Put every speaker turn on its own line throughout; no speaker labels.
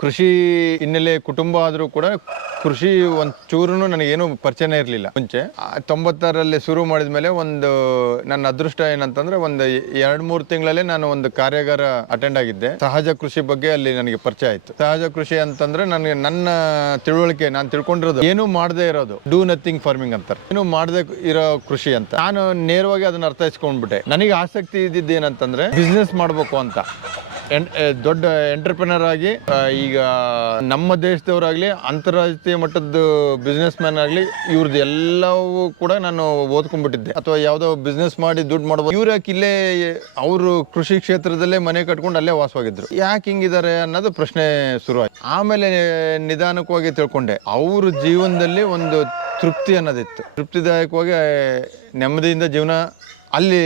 ಕೃಷಿ ಹಿನ್ನೆಲೆ ಕುಟುಂಬ ಆದರೂ ಕೂಡ ಕೃಷಿ ಒಂದು ಚೂರು ನನಗೇನು ಪರಿಚಯನೇ ಇರಲಿಲ್ಲ. ಮುಂಚೆ ತೊಂಬತ್ತಾರಲ್ಲಿ ಶುರು ಮಾಡಿದ ಮೇಲೆ ಒಂದು ನನ್ನ ಅದೃಷ್ಟ ಏನಂತಂದ್ರೆ ಒಂದು ಎರಡು ಮೂರು ತಿಂಗಳಲ್ಲೇ ನಾನು ಒಂದು ಕಾರ್ಯಾಗಾರ ಅಟೆಂಡ್ ಆಗಿದ್ದೆ. ಸಹಜ ಕೃಷಿ ಬಗ್ಗೆ ಅಲ್ಲಿ ನನಗೆ ಪರಿಚಯ ಆಯಿತು. ಸಹಜ ಕೃಷಿ ಅಂತಂದ್ರೆ ನನಗೆ ನನ್ನ ತಿಳುವಳಿಕೆ, ನಾನು ತಿಳ್ಕೊಂಡಿರೋದು ಏನು ಮಾಡದೇ ಇರೋದು. ಡೂ ನಥಿಂಗ್ ಫಾರ್ಮಿಂಗ್ ಅಂತಾರೆ. ಏನು ಮಾಡದೆ ಇರೋ ಕೃಷಿ ಅಂತ. ನಾನು ನೇರವಾಗಿ ಅದನ್ನ ಅರ್ಥೈಸ್ಕೊಂಡ್ಬಿಟ್ಟೆ. ನನಗೆ ಆಸಕ್ತಿ ಇದ್ದಿದ್ದು ಏನಂತಂದ್ರೆ ಬಿಸ್ನೆಸ್ ಮಾಡಬೇಕು ಅಂತ. ದೊಡ್ಡ ಎಂಟರ್ಪ್ರಿನರ್ ಆಗಿ ಈಗ ನಮ್ಮ ದೇಶದವರಾಗ್ಲಿ, ಅಂತಾರಾಷ್ಟ್ರೀಯ ಮಟ್ಟದ ಬಿಸ್ನೆಸ್ ಮ್ಯಾನ್ ಆಗಲಿ ಇವ್ರದ್ದು ಎಲ್ಲವೂ ಕೂಡ ನಾನು ಓದ್ಕೊಂಡ್ಬಿಟ್ಟಿದ್ದೆ. ಅಥವಾ ಯಾವುದೋ ಬಿಸ್ನೆಸ್ ಮಾಡಿ ದುಡ್ಡು ಮಾಡ್ಬೋದು. ಇವ್ರು ಯಾಕೆ ಅವರು ಕೃಷಿ ಕ್ಷೇತ್ರದಲ್ಲೇ ಮನೆ ಕಟ್ಕೊಂಡು ಅಲ್ಲೇ ವಾಸವಾಗಿದ್ರು. ಯಾಕೆ ಹಿಂಗಿದ್ದಾರೆ ಅನ್ನೋದು ಪ್ರಶ್ನೆ ಶುರುವಾಯಿತು ಆಮೇಲೆ ನಿಧಾನಕವಾಗಿ ತಿಳ್ಕೊಂಡೆ. ಅವ್ರ ಜೀವನದಲ್ಲಿ ಒಂದು ತೃಪ್ತಿ ಅನ್ನೋದಿತ್ತು. ತೃಪ್ತಿದಾಯಕವಾಗಿ, ನೆಮ್ಮದಿಯಿಂದ ಜೀವನ ಅಲ್ಲಿ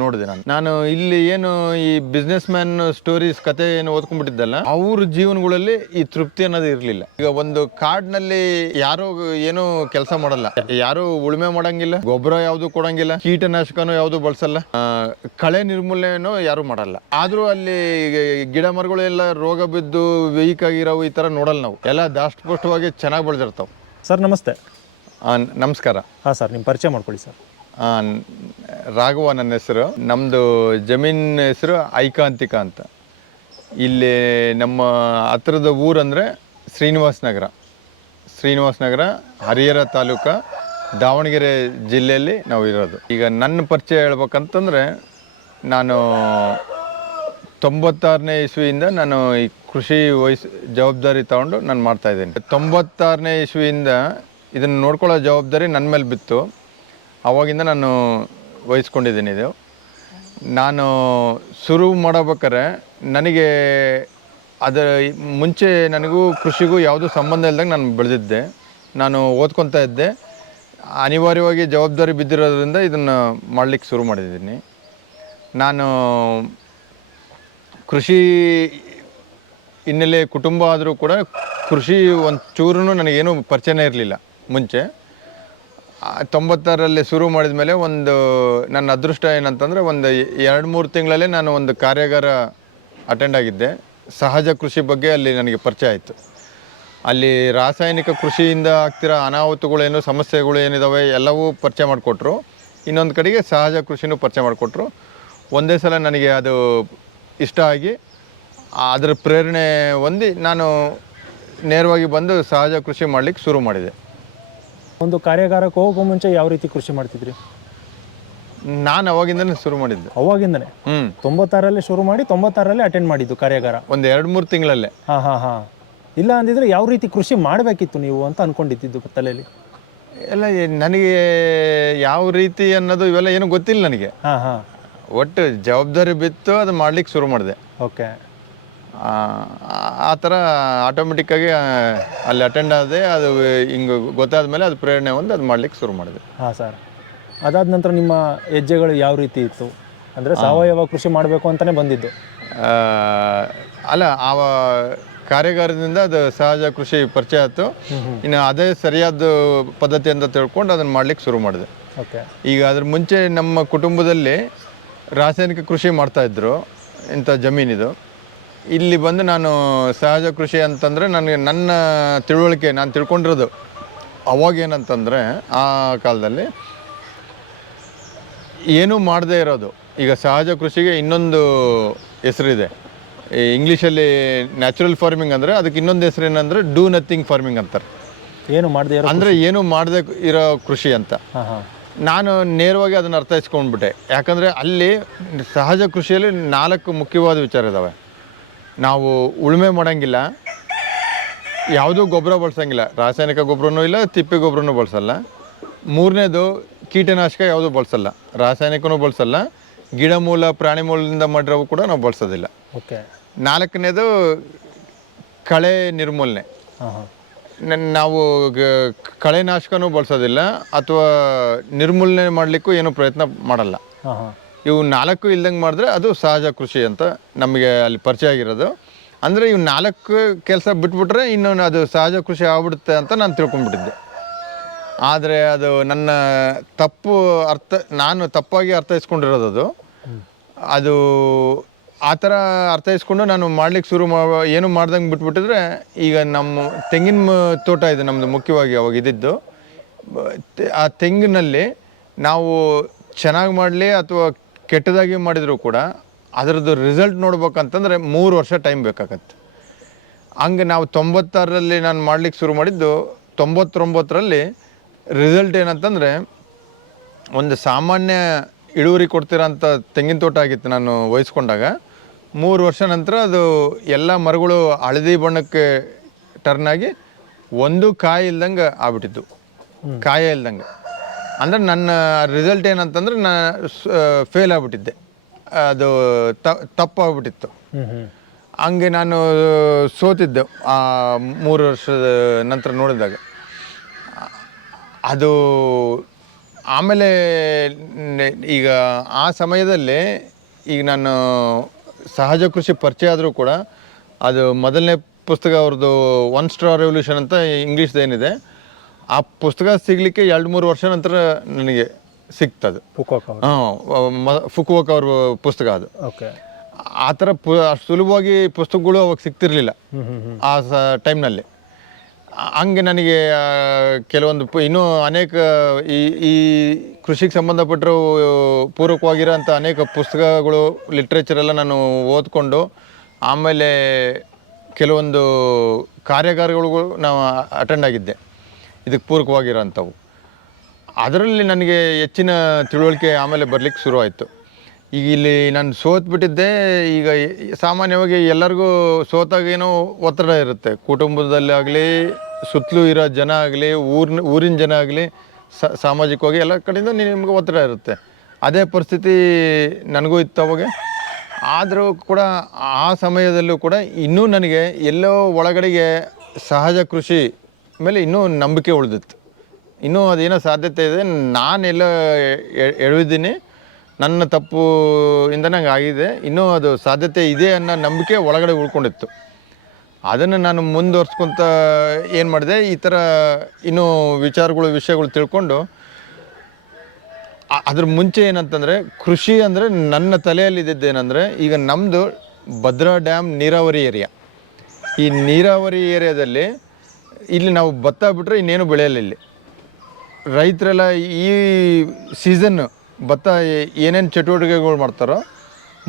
ನೋಡಿದೆ ನಾನು. ನಾನು ಇಲ್ಲಿ ಏನು ಈ ಬಿಸ್ನೆಸ್ ಮ್ಯಾನ್ ಸ್ಟೋರೀಸ್ ಕತೆ ಏನು ಓದ್ಕೊಂಡ್ಬಿಟ್ಟಿದ್ದಲ್ಲ ಅವ್ರ ಜೀವನಗಳಲ್ಲಿ ಈ ತೃಪ್ತಿ ಅನ್ನೋದು ಇರಲಿಲ್ಲ. ಈಗ ಒಂದು ಕಾಡ್ನಲ್ಲಿ ಯಾರು ಏನು ಕೆಲಸ ಮಾಡಲ್ಲ. ಯಾರು ಉಳುಮೆ ಮಾಡಂಗಿಲ್ಲ ಗೊಬ್ಬರ ಯಾವುದು ಕೊಡಂಗಿಲ್ಲ ಕೀಟನಾಶಕನೂ ಯಾವುದು ಬಳಸಲ್ಲ ಕಳೆ ನಿರ್ಮೂಲನೆಯನ್ನು ಯಾರು ಮಾಡಲ್ಲ. ಆದ್ರೂ ಅಲ್ಲಿ ಗಿಡ ಮರಗಳೆಲ್ಲ ಎಲ್ಲ ರೋಗ ಬಿದ್ದು ವೀಕ್ ಆಗಿರೋ ಈ ತರ ನೋಡಲ್ಲ ನಾವು. ಎಲ್ಲ ದಾಷ್ಟಪುಷ್ಟವಾಗಿ ಚೆನ್ನಾಗಿ ಬೆಳೆದಿರ್ತಾವೆ.
ಸರ್ ನಮಸ್ತೆ.
ನಮಸ್ಕಾರ.
ಹಾಂ ಸರ್ ನಿಮ್ಮ ಪರಿಚಯ ಮಾಡ್ಕೊಳ್ಳಿ ಸರ್.
ರಾಘವ ನನ್ನ ಹೆಸರು. ನಮ್ಮದು ಜಮೀನ್ ಹೆಸರು ಐಕಾಂತಿಕ ಅಂತ. ಇಲ್ಲಿ ನಮ್ಮ ಹತ್ರದ ಊರಂದರೆ ಶ್ರೀನಿವಾಸ ನಗರ. ಶ್ರೀನಿವಾಸ ನಗರ, ಹರಿಹರ ತಾಲೂಕ, ದಾವಣಗೆರೆ ಜಿಲ್ಲೆಯಲ್ಲಿ ನಾವು ಇರೋದು. ಈಗ ನನ್ನ ಪರಿಚಯ ಹೇಳ್ಬೇಕಂತಂದರೆ, ನಾನು ತೊಂಬತ್ತಾರನೇ ಇಸ್ವಿಯಿಂದ ನಾನು ಈ ಕೃಷಿ ವಹಿಸ್ ಜವಾಬ್ದಾರಿ ತಗೊಂಡು ನಾನು ಮಾಡ್ತಾಯಿದ್ದೀನಿ ತೊಂಬತ್ತಾರನೇ ಇಸ್ವಿಯಿಂದ ಇದನ್ನು ನೋಡ್ಕೊಳ್ಳೋ ಜವಾಬ್ದಾರಿ ನನ್ನ ಮೇಲೆ ಬಿತ್ತು. ಅವಾಗಿಂದ ನಾನು ವಹಿಸ್ಕೊಂಡಿದ್ದೀನಿ ಇದು. ನಾನು ಶುರು ಮಾಡಬೇಕಾದ್ರೆ ನನಗೆ ಅದರ ಮುಂಚೆ ನನಗೂ ಕೃಷಿಗೂ ಯಾವುದೂ ಸಂಬಂಧ ಇಲ್ದಂಗೆ ನಾನು ಬೆಳೆದಿದ್ದೆ. ನಾನು ಓದ್ಕೊತಾ ಇದ್ದೆ. ಅನಿವಾರ್ಯವಾಗಿ ಜವಾಬ್ದಾರಿ ಬಿದ್ದಿರೋದ್ರಿಂದ ಇದನ್ನು ಮಾಡಲಿಕ್ಕೆ ಶುರು ಮಾಡಿದ್ದೀನಿ. ನಾನು ಕೃಷಿ ಹಿನ್ನೆಲೆ ಕುಟುಂಬ ಆದರೂ ಕೂಡ ಕೃಷಿ ಒಂದು ಚೂರು ನನಗೇನು ಪರಿಚಯನೇ ಇರಲಿಲ್ಲ ಮುಂಚೆ. ಆ, ತೊಂಬತ್ತಾರರಲ್ಲಿ ಶುರು ಮಾಡಿದ ಮೇಲೆ ಒಂದು ನನ್ನ ಅದೃಷ್ಟ ಏನಂತಂದರೆ ಒಂದು ಎರಡು ಮೂರು ತಿಂಗಳಲ್ಲೇ ನಾನು ಒಂದು ಕಾರ್ಯಾಗಾರ ಅಟೆಂಡ್ ಆಗಿದ್ದೆ. ಸಹಜ ಕೃಷಿ ಬಗ್ಗೆ ಅಲ್ಲಿ ನನಗೆ ಪರಿಚಯ ಆಯಿತು. ಅಲ್ಲಿ ರಾಸಾಯನಿಕ ಕೃಷಿಯಿಂದ ಆಗ್ತಿರೋ ಅನಾಹುತಗಳೇನು ಸಮಸ್ಯೆಗಳು ಏನಿದಾವೆ ಎಲ್ಲವೂ ಪರಿಚಯ ಮಾಡಿಕೊಟ್ರು. ಇನ್ನೊಂದು ಕಡೆಗೆ ಸಹಜ ಕೃಷಿನೂ ಪರಿಚಯ ಮಾಡಿಕೊಟ್ರು. ಒಂದೇ ಸಲ ನನಗೆ ಅದು ಇಷ್ಟ ಆಗಿ ಅದರ ಪ್ರೇರಣೆ ಹೊಂದಿ ನಾನು ನೇರವಾಗಿ ಬಂದು ಸಹಜ ಕೃಷಿ ಮಾಡಲಿಕ್ಕೆ ಶುರು ಮಾಡಿದೆ.
ಒಂದು ಕಾರ್ಯಾಗಾರಕ್ಕೆ ಹೋಗೋ ಮುಂಚೆ ಯಾವ ರೀತಿ ಕೃಷಿ ಮಾಡ್ತಿದ್ರಿ?
ನಾನು ಅವಾಗಿಂದನೇ ಶುರು ಮಾಡಿದ್ದೆ.
ಅವಾಗಿಂದನೇ
ಹ್ಞೂ
ತೊಂಬತ್ತಾರಲ್ಲಿ ಶುರು ಮಾಡಿ ತೊಂಬತ್ತಾರಲ್ಲೇ ಅಟೆಂಡ್ ಮಾಡಿದ್ದು ಕಾರ್ಯಾಗಾರ?
ಒಂದು ಎರಡು ಮೂರು ತಿಂಗಳಲ್ಲೇ.
ಹಾಂ ಹಾಂ ಹಾಂ. ಇಲ್ಲ ಅಂದಿದ್ರೆ ಯಾವ ರೀತಿ ಕೃಷಿ ಮಾಡಬೇಕಿತ್ತು ನೀವು ಅಂತ ಅನ್ಕೊಂಡಿದ್ದು ತಲೆಯಲ್ಲಿ?
ಎಲ್ಲ ಏ- ನನಗೆ ಯಾವ ರೀತಿ ಅನ್ನೋದು ಇವೆಲ್ಲ ಏನೂ ಗೊತ್ತಿಲ್ಲ ನನಗೆ.
ಹಾಂ ಹಾಂ.
ಒಟ್ಟು ಜವಾಬ್ದಾರಿ ಬಿತ್ತು ಅದು ಮಾಡ್ಲಿಕ್ಕೆ ಶುರು ಮಾಡಿದೆ.
ಓಕೆ.
ಆ ಥರ ಆಟೋಮೆಟಿಕ್ಕಾಗಿ ಅಲ್ಲಿ ಅಟೆಂಡ್ ಆದೆ ಅದು ಹಿಂಗೆ ಗೊತ್ತಾದ ಮೇಲೆ ಅದು ಪ್ರೇರಣೆ ಒಂದು ಅದು ಮಾಡ್ಲಿಕ್ಕೆ ಶುರು ಮಾಡಿದೆ.
ಹಾಂ ಸರ್. ಅದಾದ ನಂತರ ನಿಮ್ಮ ಹೆಜ್ಜೆಗಳು ಯಾವ ರೀತಿ ಇತ್ತು? ಅಂದರೆ ಸಾವಯವ ಕೃಷಿ ಮಾಡಬೇಕು ಅಂತಲೇ ಬಂದಿದ್ದು.
ಆ, ಅಲ್ಲ ಆ ಕಾರ್ಯಾಗಾರದಿಂದ ಅದು ಸಹಜ ಕೃಷಿ ಪರಿಚಯ ಆಯಿತು. ಇನ್ನು ಅದೇ ಸರಿಯಾದ ಪದ್ಧತಿ ಅಂತ ತಿಳ್ಕೊಂಡು ಅದನ್ನು ಮಾಡ್ಲಿಕ್ಕೆ ಶುರು ಮಾಡಿದೆ.
ಓಕೆ.
ಈಗ ಅದ್ರ ಮುಂಚೆ ನಮ್ಮ ಕುಟುಂಬದಲ್ಲಿ ರಾಸಾಯನಿಕ ಕೃಷಿ ಮಾಡ್ತಾ ಇದ್ರು ಇಂಥ ಜಮೀನಿದು. ಇಲ್ಲಿ ಬಂದು ನಾನು ಸಹಜ ಕೃಷಿ ಅಂತಂದರೆ ನನಗೆ ನನ್ನ ತಿಳುವಳಿಕೆ ನಾನು ತಿಳ್ಕೊಂಡಿರೋದು. ಅವಾಗ ಏನಂತಂದರೆ ಆ ಕಾಲದಲ್ಲಿ ಏನೂ ಮಾಡದೇ ಇರೋದು. ಈಗ ಸಹಜ ಕೃಷಿಗೆ ಇನ್ನೊಂದು ಹೆಸರಿದೆ. ಈ ಇಂಗ್ಲೀಷಲ್ಲಿ ನ್ಯಾಚುರಲ್ ಫಾರ್ಮಿಂಗ್ ಅಂದರೆ ಅದಕ್ಕೆ ಇನ್ನೊಂದು ಹೆಸರು ಏನಂದರೆ ಡೂ ನಥಿಂಗ್ ಫಾರ್ಮಿಂಗ್ ಅಂತಾರೆ.
ಏನು ಮಾಡದೇ
ಅಂದರೆ ಏನು ಮಾಡದೆ ಇರೋ ಕೃಷಿ ಅಂತ. ನಾನು ನೇರವಾಗಿ ಅದನ್ನು ಅರ್ಥೈಸ್ಕೊಂಡ್ಬಿಟ್ಟೆ. ಯಾಕಂದರೆ ಅಲ್ಲಿ ಸಹಜ ಕೃಷಿಯಲ್ಲಿ ನಾಲ್ಕು ಮುಖ್ಯವಾದ ವಿಚಾರ ಇದ್ದಾವೆ ನಾವು ಉಳುಮೆ ಮಾಡೋಂಗಿಲ್ಲ. ಯಾವುದೂ ಗೊಬ್ಬರ ಬಳಸಂಗಿಲ್ಲ. ರಾಸಾಯನಿಕ ಗೊಬ್ಬರನೂ ಇಲ್ಲ ತಿಪ್ಪೆ ಗೊಬ್ಬರನೂ ಬಳಸಲ್ಲ. ಮೂರನೇದು ಕೀಟನಾಶಕ ಯಾವುದೂ ಬಳಸಲ್ಲ. ರಾಸಾಯನಿಕನೂ ಬಳಸಲ್ಲ. ಗಿಡ ಮೂಲ ಪ್ರಾಣಿ ಮೂಲದಿಂದ ಮಾಡಿರೋವು ಕೂಡ ನಾವು ಬಳಸೋದಿಲ್ಲ.
ಓಕೆ.
ನಾಲ್ಕನೇದು ಕಳೆ ನಿರ್ಮೂಲನೆ. ನಾವು ಕಳೆನಾಶಕನೂ ಬಳಸೋದಿಲ್ಲ ಅಥವಾ ನಿರ್ಮೂಲನೆ ಮಾಡಲಿಕ್ಕೂ ಏನು ಪ್ರಯತ್ನ ಮಾಡಲ್ಲ.
ಹಾಂ ಹಾಂ.
ಇವು ನಾಲ್ಕು ಇಲ್ದಂಗೆ ಮಾಡಿದ್ರೆ ಅದು ಸಹಜ ಕೃಷಿ ಅಂತ ನಮಗೆ ಅಲ್ಲಿ ಪರಿಚಯ ಆಗಿರೋದು. ಅಂದರೆ ಇವು ನಾಲ್ಕು ಕೆಲಸ ಬಿಟ್ಬಿಟ್ರೆ ಇನ್ನೊಂದು ಅದು ಸಹಜ ಕೃಷಿ ಆಗ್ಬಿಡುತ್ತೆ ಅಂತ ನಾನು ತಿಳ್ಕೊಂಡ್ಬಿಟ್ಟಿದ್ದೆ ಆದರೆ ಅದು ನನ್ನ ತಪ್ಪು ಅರ್ಥ, ನಾನು ತಪ್ಪಾಗಿ ಅರ್ಥೈಸ್ಕೊಂಡಿರೋದು ಅದು. ಅದು ಆ ಥರ ಅರ್ಥೈಸ್ಕೊಂಡು ನಾನು ಮಾಡ್ಲಿಕ್ಕೆ ಶುರು ಮಾ, ಏನು ಮಾಡ್ದಂಗೆ ಬಿಟ್ಬಿಟ್ಟಿದ್ರೆ ಈಗ ನಮ್ಮ ತೆಂಗಿನ ತೋಟ ಇದೆ ನಮ್ಮದು ಮುಖ್ಯವಾಗಿ ಅವಾಗ ಇದ್ದಿದ್ದು. ಆ ತೆಂಗಿನಲ್ಲಿ ನಾವು ಚೆನ್ನಾಗಿ ಮಾಡಲಿ ಅಥವಾ ಕೆಟ್ಟದಾಗಿ ಮಾಡಿದರೂ ಕೂಡ ಅದರದ್ದು ರಿಸಲ್ಟ್ ನೋಡ್ಬೇಕಂತಂದರೆ ಮೂರು ವರ್ಷ ಟೈಮ್ ಬೇಕಾಗತ್ತೆ. ಹಂಗೆ ನಾವು ತೊಂಬತ್ತಾರರಲ್ಲಿ ನಾನು ಮಾಡ್ಲಿಕ್ಕೆ ಶುರು ಮಾಡಿದ್ದು ತೊಂಬತ್ತೊಂಬತ್ತರಲ್ಲಿ ರಿಸಲ್ಟ್ ಏನಂತಂದರೆ ಒಂದು ಸಾಮಾನ್ಯ ಇಳುವರಿ ಕೊಡ್ತಿರೋಂಥ ತೆಂಗಿನ ತೋಟ ಆಗಿತ್ತು ನಾನು ವಹಿಸ್ಕೊಂಡಾಗ. ಮೂರು ವರ್ಷ ನಂತರ ಅದು ಎಲ್ಲ ಮರಗಳು ಹಳದಿ ಬಣ್ಣಕ್ಕೆ ಟರ್ನ್ ಆಗಿ ಒಂದು ಕಾಯಿ ಇಲ್ದಂಗೆ ಆಗ್ಬಿಟ್ಟಿತ್ತು ಕಾಯಿ ಇಲ್ದಂಗೆ. ಅಂದ್ರೆ ನನ್ನ ರಿಸಲ್ಟ್ ಏನಂತಂದ್ರೆ ನಾ ಫೇಲ್ ಆಗಿಬಿಟ್ಟಿದ್ದೆ. ಅದು ತಪ್ಪಾಗ್ಬಿಟ್ಟಿತ್ತು. ಹಂಗೆ ನಾನು ಸೋತಿದ್ದೆ ಆ ಮೂರು ವರ್ಷದ ನಂತರ ನೋಡಿದಾಗ. ಅದು ಆಮೇಲೆ ಈಗ ಆ ಸಮಯದಲ್ಲಿ ಈಗ ನಾನು ಸಹಜ ಕೃಷಿ ಪರಿಚಯ ಆದರೂ ಕೂಡ ಅದು ಮೊದಲನೇ ಪುಸ್ತಕ ಅವ್ರದ್ದು ಒನ್ ಸ್ಟಾರ್ ರೆವಲ್ಯೂಷನ್ ಅಂತ ಇಂಗ್ಲೀಷ್ದೇನಿದೆ ಆ ಪುಸ್ತಕ ಸಿಗಲಿಕ್ಕೆ ಎರಡು ಮೂರು ವರ್ಷ ನಂತರ ನನಗೆ ಸಿಕ್ತದು
ಪುಕೋಕ್ ಅವರು.
ಹಾಂ ಫುಕುವಕ್ ಅವ್ರ ಪುಸ್ತಕ ಅದು.
ಓಕೆ.
ಆ ಥರ ಪು ಅಷ್ಟು ಸುಲಭವಾಗಿ ಪುಸ್ತಕಗಳು ಅವಾಗ ಸಿಗ್ತಿರ್ಲಿಲ್ಲ ಆ ಸ ಟೈಮ್ನಲ್ಲಿ. ಹಂಗೆ ನನಗೆ ಆ, ಕೆಲವೊಂದು ಪು- ಇನ್ನೂ ಅನೇಕ ಈ ಈ ಕೃಷಿಗೆ ಸಂಬಂಧಪಟ್ಟರು ಪೂರಕವಾಗಿರೋಂಥ ಅನೇಕ ಪುಸ್ತಕಗಳು ಲಿಟ್ರೇಚರ್ ಎಲ್ಲ ನಾನು ಓದ್ಕೊಂಡು ಆಮೇಲೆ ಕೆಲವೊಂದು ಕಾರ್ಯಾಗಾರಗಳಿಗೂ ನಾವು ಅಟೆಂಡ್ ಆಗಿದ್ದೆ. ಇದಕ್ಕೆ ಪೂರಕವಾಗಿರೋಂಥವು. ಅದರಲ್ಲಿ ನನಗೆ ಹೆಚ್ಚಿನ ತಿಳುವಳಿಕೆ ಆಮೇಲೆ ಬರಲಿಕ್ಕೆ ಶುರುವಾಯಿತು. ಈಗ ಇಲ್ಲಿ ನಾನು ಸೋತ್ಬಿಟ್ಟಿದ್ದೆ, ಈಗ ಸಾಮಾನ್ಯವಾಗಿ ಎಲ್ಲರಿಗೂ ಸೋತಾಗ ಏನೋ ಒತ್ತಡ ಇರುತ್ತೆ. ಕುಟುಂಬದಲ್ಲಾಗಲಿ ಸುತ್ತಲೂ ಇರೋ ಜನ ಆಗಲಿ, ಊರಿನ ಊರಿನ ಜನ ಆಗಲಿ ಸಾಮಾಜಿಕವಾಗಿ ಎಲ್ಲ ಕಡೆಯಿಂದ ನಿಮಗೆ ಒತ್ತಡ ಇರುತ್ತೆ. ಅದೇ ಪರಿಸ್ಥಿತಿ ನನಗೂ ಇತ್ತು ಅವಾಗ. ಆದರೂ ಕೂಡ ಆ ಸಮಯದಲ್ಲೂ ಕೂಡ ಇನ್ನೂ ನನಗೆ ಎಲ್ಲೋ ಒಳಗಡೆಗೆ ಸಹಜ ಕೃಷಿ ಮೇಲೆ ಇನ್ನೂ ನಂಬಿಕೆ ಉಳಿದಿತ್ತು. ಇನ್ನೂ ಅದೇನೋ ಸಾಧ್ಯತೆ ಇದೆ. ನಾನೆಲ್ಲ ಎಳಿದ್ದೀನಿ ನನ್ನ ತಪ್ಪು ಇಂದ ನಂಗೆ ಆಗಿದೆ. ಇನ್ನೂ ಅದು ಸಾಧ್ಯತೆ ಇದೆ ಅನ್ನೋ ನಂಬಿಕೆ ಒಳಗಡೆ ಉಳ್ಕೊಂಡಿತ್ತು. ಅದನ್ನು ನಾನು ಮುಂದುವರ್ಸ್ಕೊತ ಏನು ಮಾಡಿದೆ? ಈ ಥರ ಇನ್ನೂ ವಿಚಾರಗಳು, ವಿಷಯಗಳು ತಿಳ್ಕೊಂಡು ಅದ್ರ ಮುಂಚೆ ಏನಂತಂದರೆ, ಕೃಷಿ ಅಂದರೆ ನನ್ನ ತಲೆಯಲ್ಲಿ ಇದ್ದಿದ್ದೇನೆಂದರೆ ಈಗ ನಮ್ಮದು ಭದ್ರಾ ಡ್ಯಾಮ್ ನೀರಾವರಿ ಏರಿಯಾ. ಈ ನೀರಾವರಿ ಏರಿಯಾದಲ್ಲಿ ಇಲ್ಲಿ ನಾವು ಭತ್ತ ಬಿಟ್ಟರೆ ಇನ್ನೇನು ಬೆಳೆಯಲ್ಲ ಇಲ್ಲಿ. ರೈತರೆಲ್ಲ ಈ ಸೀಸನ್ ಭತ್ತ ಏನೇನು ಚಟುವಟಿಕೆಗಳು ಮಾಡ್ತಾರೋ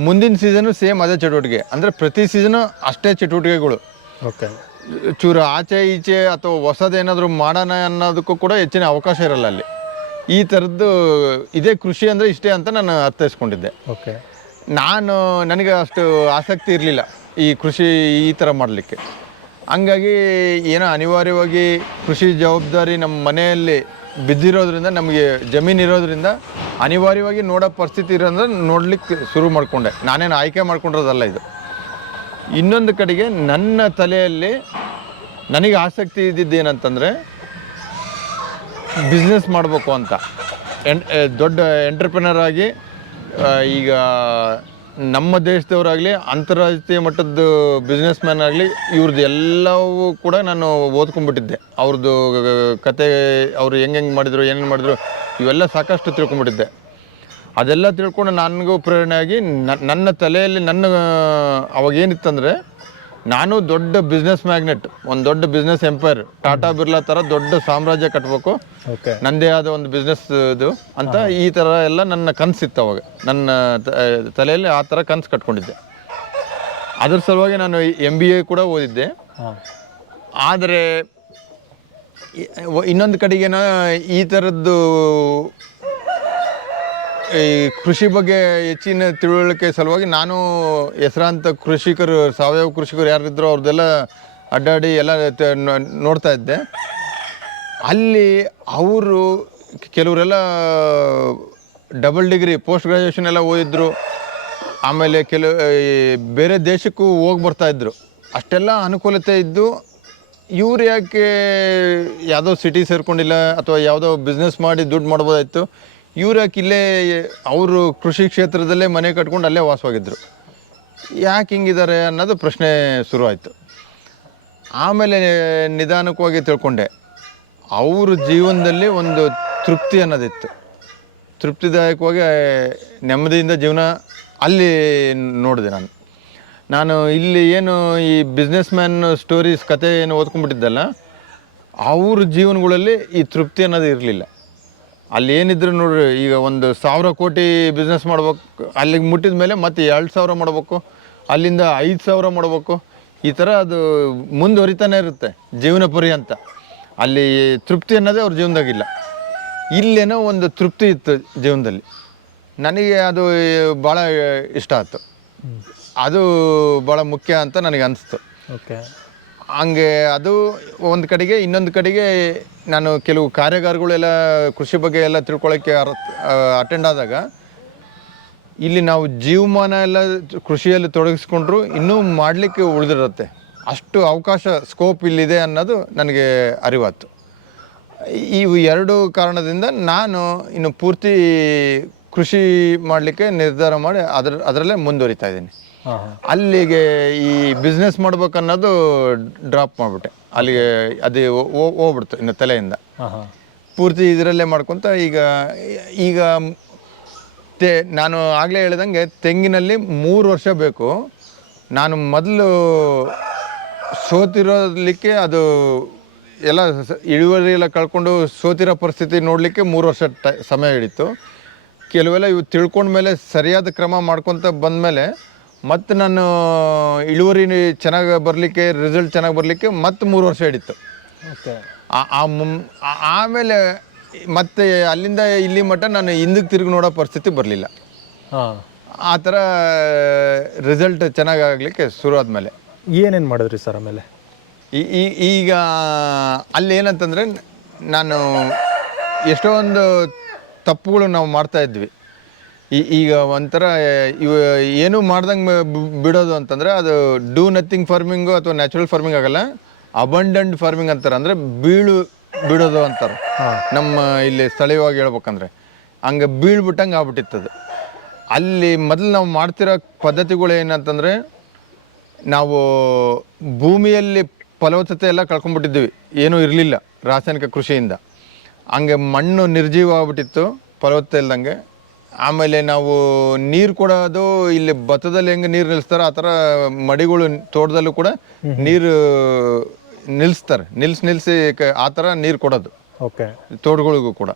ಮುಂದಿನ ಸೀಸನು ಸೇಮ್ ಅದೇ ಚಟುವಟಿಕೆ. ಅಂದರೆ ಪ್ರತಿ ಸೀಸನು ಅಷ್ಟೇ ಚಟುವಟಿಕೆಗಳು.
ಓಕೆ
ಚೂರು ಆಚೆ ಈಚೆ ಅಥವಾ ಹೊಸದೇನಾದರೂ ಮಾಡೋಣ ಅನ್ನೋದಕ್ಕೂ ಕೂಡ ಹೆಚ್ಚಿನ ಅವಕಾಶ ಇರಲ್ಲ ಅಲ್ಲಿ. ಈ ಥರದ್ದು ಇದೇ ಕೃಷಿ ಅಂದರೆ ಇಷ್ಟೇ ಅಂತ ನಾನು ಅರ್ಥೈಸ್ಕೊಂಡಿದ್ದೆ.
ಓಕೆ
ನಾನು ನನಗೆ ಅಷ್ಟು ಆಸಕ್ತಿ ಇರಲಿಲ್ಲ ಈ ಕೃಷಿ ಈ ಥರ ಮಾಡಲಿಕ್ಕೆ. ಹಂಗಾಗಿ ಏನೋ ಅನಿವಾರ್ಯವಾಗಿ ಕೃಷಿ ಜವಾಬ್ದಾರಿ ನಮ್ಮ ಮನೆಯಲ್ಲಿ ಬಿದ್ದಿರೋದ್ರಿಂದ, ನಮಗೆ ಜಮೀನು ಇರೋದ್ರಿಂದ ಅನಿವಾರ್ಯವಾಗಿ ನೋಡೋ ಪರಿಸ್ಥಿತಿ ಇರೋದ್ರೆ ನೋಡ್ಲಿಕ್ಕೆ ಶುರು ಮಾಡಿಕೊಂಡೆ. ನಾನೇನು ಆಯ್ಕೆ ಮಾಡ್ಕೊಂಡಿರೋದಲ್ಲ ಇದು. ಇನ್ನೊಂದು ಕಡೆಗೆ ನನ್ನ ತಲೆಯಲ್ಲಿ ನನಗೆ ಆಸಕ್ತಿ ಇದ್ದಿದ್ದೇನಂತಂದರೆ ಬಿಸ್ನೆಸ್ ಮಾಡಬೇಕು ಅಂತ. ಎನ್ ದೊಡ್ಡ ಎಂಟ್ರಪ್ರಿನರ್ ಆಗಿ ಈಗ ನಮ್ಮ ದೇಶದವರಾಗಲಿ, ಅಂತಾರಾಷ್ಟ್ರೀಯ ಮಟ್ಟದ ಬಿಸ್ನೆಸ್ ಮ್ಯಾನ್ ಆಗಲಿ ಇವ್ರದ್ದು ಎಲ್ಲವೂ ಕೂಡ ನಾನು ಓದ್ಕೊಂಡ್ಬಿಟ್ಟಿದ್ದೆ. ಅವ್ರದ್ದು ಕತೆ, ಅವರು ಹೆಂಗೆ ಹೆಂಗೆ ಮಾಡಿದ್ರು, ಏನೇನು ಮಾಡಿದ್ರು, ಇವೆಲ್ಲ ಸಾಕಷ್ಟು ತಿಳ್ಕೊಂಬಿಟ್ಟಿದ್ದೆ ಅದೆಲ್ಲ ತಿಳ್ಕೊಂಡು ನನಗೂ ಪ್ರೇರಣೆ ಆಗಿ ನನ್ನ ತಲೆಯಲ್ಲಿ ನನ್ನ, ಅವಾಗೇನಿತ್ತಂದರೆ ನಾನು ದೊಡ್ಡ ಬಿಸ್ನೆಸ್ ಮ್ಯಾಗ್ನೆಟ್ ಒಂದು ದೊಡ್ಡ ಬಿಸ್ನೆಸ್ ಎಂಪೈರ್ ಟಾಟಾ ಬಿರ್ಲಾ ತರ ದೊಡ್ಡ ಸಾಮ್ರಾಜ್ಯ ಕಟ್ಟಬೇಕು ನಂದೇ ಆದ ಒಂದು ಬಿಸ್ನೆಸ್ ಇದು ಅಂತ ಈ ತರ ಎಲ್ಲ ನನ್ನ ಕನಸಿತ್ತು ಅವಾಗ. ನನ್ನ ತಲೆಯಲ್ಲಿ ಆ ತರ ಕನಸು ಕಟ್ಕೊಂಡಿದ್ದೆ. ಅದ್ರ ಸಲುವಾಗಿ ನಾನು ಎಂ ಬಿ ಎ ಕೂಡ ಓದಿದ್ದೆ. ಆದರೆ ಇನ್ನೊಂದು ಕಡೆಗೇನ ಈ ಥರದ್ದು ಈ ಕೃಷಿ ಬಗ್ಗೆ ಹೆಚ್ಚಿನ ತಿಳುವಳಿಕೆ ಸಲುವಾಗಿ ನಾನು ಹೆಸರಾಂತ ಕೃಷಿಕರು, ಸಾವಯವ ಕೃಷಿಕರು ಯಾರಿದ್ರು ಅವ್ರದ್ದೆಲ್ಲ ಅಡ್ಡಾಡಿ ಎಲ್ಲ ನೋಡ್ತಾ ಇದ್ದೆ. ಅಲ್ಲಿ ಅವರು ಕೆಲವರೆಲ್ಲ ಡಬಲ್ ಡಿಗ್ರಿ, ಪೋಸ್ಟ್ ಗ್ರಾಜುಯೇಷನ್ ಎಲ್ಲ ಓದಿದ್ರು. ಆಮೇಲೆ ಕೆಲವು ಬೇರೆ ದೇಶಕ್ಕೂ ಹೋಗಿ ಬರ್ತಾ ಇದ್ರು. ಅಷ್ಟೆಲ್ಲ ಅನುಕೂಲತೆ ಇದ್ದು ಇವ್ರು ಯಾಕೆ ಯಾವುದೋ ಸಿಟಿ ಸೇರ್ಕೊಂಡಿಲ್ಲ ಅಥವಾ ಯಾವುದೋ ಬಿಸ್ನೆಸ್ ಮಾಡಿ ದುಡ್ಡು ಮಾಡ್ಬೋದಾಯ್ತು. ಇವ್ರು ಯಾಕೆ ಇಲ್ಲೇ ಅವರು ಕೃಷಿ ಕ್ಷೇತ್ರದಲ್ಲೇ ಮನೆ ಕಟ್ಕೊಂಡು ಅಲ್ಲೇ ವಾಸವಾಗಿದ್ದರು ಯಾಕೆ ಹಿಂಗಿದ್ದಾರೆ ಅನ್ನೋದು ಪ್ರಶ್ನೆ ಶುರುವಾಯಿತು. ಆಮೇಲೆ ನಿಧಾನಕ್ಕೋಗಿ ತಿಳ್ಕೊಂಡೆ. ಅವ್ರ ಜೀವನದಲ್ಲಿ ಒಂದು ತೃಪ್ತಿ ಅನ್ನೋದಿತ್ತು. ತೃಪ್ತಿದಾಯಕವಾಗಿ ನೆಮ್ಮದಿಯಿಂದ ಜೀವನ ಅಲ್ಲಿ ನೋಡಿದೆ ನಾನು. ನಾನು ಇಲ್ಲಿ ಏನು ಈ ಬಿಸ್ನೆಸ್ ಮ್ಯಾನ್ ಸ್ಟೋರೀಸ್ ಕತೆ ಏನು ಓದ್ಕೊಂಡ್ಬಿಟ್ಟಿದ್ದಲ್ಲ, ಅವ್ರ ಜೀವನಗಳಲ್ಲಿ ಈ ತೃಪ್ತಿ ಅನ್ನೋದು ಇರಲಿಲ್ಲ. ಅಲ್ಲಿ ಏನಿದ್ರು ನೋಡ್ರಿ ಈಗ ಒಂದು ಸಾವಿರ ಕೋಟಿ ಬಿಸ್ನೆಸ್ ಮಾಡ್ಬೇಕು ಅಲ್ಲಿಗೆ ಮುಟ್ಟಿದ ಮೇಲೆ ಮತ್ತೆ ಎರಡು ಸಾವಿರ ಮಾಡ್ಬೇಕು ಅಲ್ಲಿಂದ ಐದು ಸಾವಿರ ಮಾಡ್ಬೇಕು. ಈ ಥರ ಅದು ಮುಂದುವರಿತಾನೆ ಇರುತ್ತೆ ಜೀವನ ಅಂತ ಅಲ್ಲಿ ತೃಪ್ತಿ ಅನ್ನೋದೇ ಅವ್ರ ಜೀವನದಾಗಿಲ್ಲ. ಇಲ್ಲೇನೋ ಒಂದು ತೃಪ್ತಿ ಇತ್ತು ಜೀವನದಲ್ಲಿ. ನನಗೆ ಅದು ಭಾಳ ಇಷ್ಟ ಆಯ್ತು. ಅದು ಭಾಳ ಮುಖ್ಯ ಅಂತ ನನಗೆ ಅನಿಸ್ತು.
ಓಕೆ.
ಹಂಗೆ ಅದು ಒಂದು ಕಡೆಗೆ ಇನ್ನೊಂದು ಕಡೆಗೆ ನಾನು ಕೆಲವು ಕಾರ್ಯಾಗಾರಗಳೆಲ್ಲ ಕೃಷಿ ಬಗ್ಗೆ ಎಲ್ಲ ತಿಳ್ಕೊಳ್ಳೋಕ್ಕೆ ಅಟೆಂಡ್ ಆದಾಗ ಇಲ್ಲಿ ನಾವು ಜೀವಮಾನ ಎಲ್ಲ ಕೃಷಿಯಲ್ಲಿ ತೊಡಗಿಸ್ಕೊಂಡ್ರು ಇನ್ನೂ ಮಾಡಲಿಕ್ಕೆ ಉಳಿದಿರುತ್ತೆ. ಅಷ್ಟು ಅವಕಾಶ ಸ್ಕೋಪ್ ಇಲ್ಲಿದೆ ಅನ್ನೋದು ನನಗೆ ಅರಿವಾತು ಇವು ಎರಡು ಕಾರಣದಿಂದ ನಾನು ಇನ್ನು ಪೂರ್ತಿ ಕೃಷಿ ಮಾಡಲಿಕ್ಕೆ ನಿರ್ಧಾರ ಮಾಡಿ ಅದರ ಅದರಲ್ಲೇ ಮುಂದುವರಿತಾ ಇದ್ದೀನಿ. ಅಲ್ಲಿಗೆ ಈ ಬಿಸ್ನೆಸ್ ಮಾಡ್ಬೇಕನ್ನೋದು ಡ್ರಾಪ್ ಮಾಡಿಬಿಟ್ಟೆ. ಅಲ್ಲಿಗೆ ಅದು ಹೋಗ್ಬಿಡ್ತು ಇನ್ನು ತಲೆಯಿಂದ. ಪೂರ್ತಿ ಇದರಲ್ಲೇ ಮಾಡ್ಕೊತ ಈಗ ಈಗ ತೇ ನಾನು ಆಗಲೇ ಹೇಳ್ದಂಗೆ ತೆಂಗಿನಲ್ಲಿ ಮೂರು ವರ್ಷ ಬೇಕು. ನಾನು ಮೊದಲು ಸೋತಿರೋದಕ್ಕೆ ಅದು ಎಲ್ಲ ಇಳುವರಿ ಎಲ್ಲ ಕಳ್ಕೊಂಡು ಸೋತಿರೋ ಪರಿಸ್ಥಿತಿ ನೋಡಲಿಕ್ಕೆ ಮೂರು ವರ್ಷ ಟೈ ಸಮಯ ಹಿಡಿತು. ಕೆಲವೆಲ್ಲ ಇವು ತಿಳ್ಕೊಂಡ್ಮೇಲೆ ಸರಿಯಾದ ಕ್ರಮ ಮಾಡ್ಕೊತ ಬಂದಮೇಲೆ ಮತ್ತೆ ನಾನು ಇಳುವರಿ ಚೆನ್ನಾಗಿ ಬರಲಿಕ್ಕೆ ರಿಸಲ್ಟ್ ಚೆನ್ನಾಗಿ ಬರಲಿಕ್ಕೆ ಮತ್ತೆ ಮೂರು ವರ್ಷ ಹಿಡಿತು.
ಓಕೆ.
ಆಮೇಲೆ ಮತ್ತೆ ಅಲ್ಲಿಂದ ಇಲ್ಲಿ ಮಟ್ಟ ನಾನು ಹಿಂದಕ್ಕೆ ತಿರುಗಿ ನೋಡೋ ಪರಿಸ್ಥಿತಿ ಬರಲಿಲ್ಲ.
ಹಾಂ.
ಆ ಥರ ರಿಸಲ್ಟ್ ಚೆನ್ನಾಗಾಗಲಿಕ್ಕೆ ಶುರು ಆದಮೇಲೆ
ಏನೇನು ಮಾಡಿದ್ರಿ ಸರ್ ಆಮೇಲೆ?
ಈ- ಈ- ಈಗ ಅಲ್ಲಿ ಏನಂತಂದರೆ ನಾನು ಎಷ್ಟೊಂದು ತಪ್ಪುಗಳು ನಾವು ಮಾಡ್ತಾ ಇದ್ವಿ. ಈ- ಈಗ ಒಂಥರ ಏನು ಏನೂ ಮಾಡ್ದಂಗೆ ಬಿಡೋದು ಅಂತಂದ್ರೆ ಅದು ಡೂ ನಥಿಂಗ್ ಫಾರ್ಮಿಂಗು ಅಥವಾ ನ್ಯಾಚುರಲ್ ಫಾರ್ಮಿಂಗ್ ಆಗಲ್ಲ. ಅಬಂಡೆಂಟ್ ಫಾರ್ಮಿಂಗ್ ಅಂತಾರೆ. ಅಂದರೆ ಬೀಳು ಬಿಡೋದು ಅಂತಾರೆ. ನಮ್ಮ ಇಲ್ಲಿ ಸ್ಥಳೀಯವಾಗಿ ಹೇಳ್ಬೇಕಂದ್ರೆ. ಹಂಗೆ ಬೀಳ್ಬಿಟ್ಟಂಗೆ ಆಗ್ಬಿಟ್ಟಿತ್ತದು. ಅಲ್ಲಿ ಮೊದಲು ನಾವು ಮಾಡ್ತಿರೋ ಪದ್ಧತಿಗಳು ಏನಂತಂದರೆ ನಾವು ಭೂಮಿಯಲ್ಲಿ ಫಲವತ್ತತೆ ಎಲ್ಲ ಕಳ್ಕೊಂಡ್ಬಿಟ್ಟಿದ್ವಿ ಏನೂ ಇರಲಿಲ್ಲ ರಾಸಾಯನಿಕ ಕೃಷಿಯಿಂದ. ಹಂಗೆ ಮಣ್ಣು ನಿರ್ಜೀವ ಆಗ್ಬಿಟ್ಟಿತ್ತು. ಫಲವತ್ತತೆ ಇಲ್ದಂಗೆ. ಆಮೇಲೆ ನಾವು ನೀರು ಕೊಡೋದು ಇಲ್ಲಿ ಭತ್ತದಲ್ಲಿ ಹೆಂಗೆ ನೀರು ನಿಲ್ಲಿಸ್ತಾರೆ ಆ ಥರ ಮಡಿಗಳು ತೋಟದಲ್ಲೂ ಕೂಡ ನೀರು ನಿಲ್ಲಿಸ್ತಾರೆ ನಿಲ್ಸಿ ನಿಲ್ಲಿಸಿ ಆ ಥರ ನೀರು ಕೊಡೋದು.
ಓಕೆ.
ತೋಟಗಳಿಗೂ ಕೂಡ.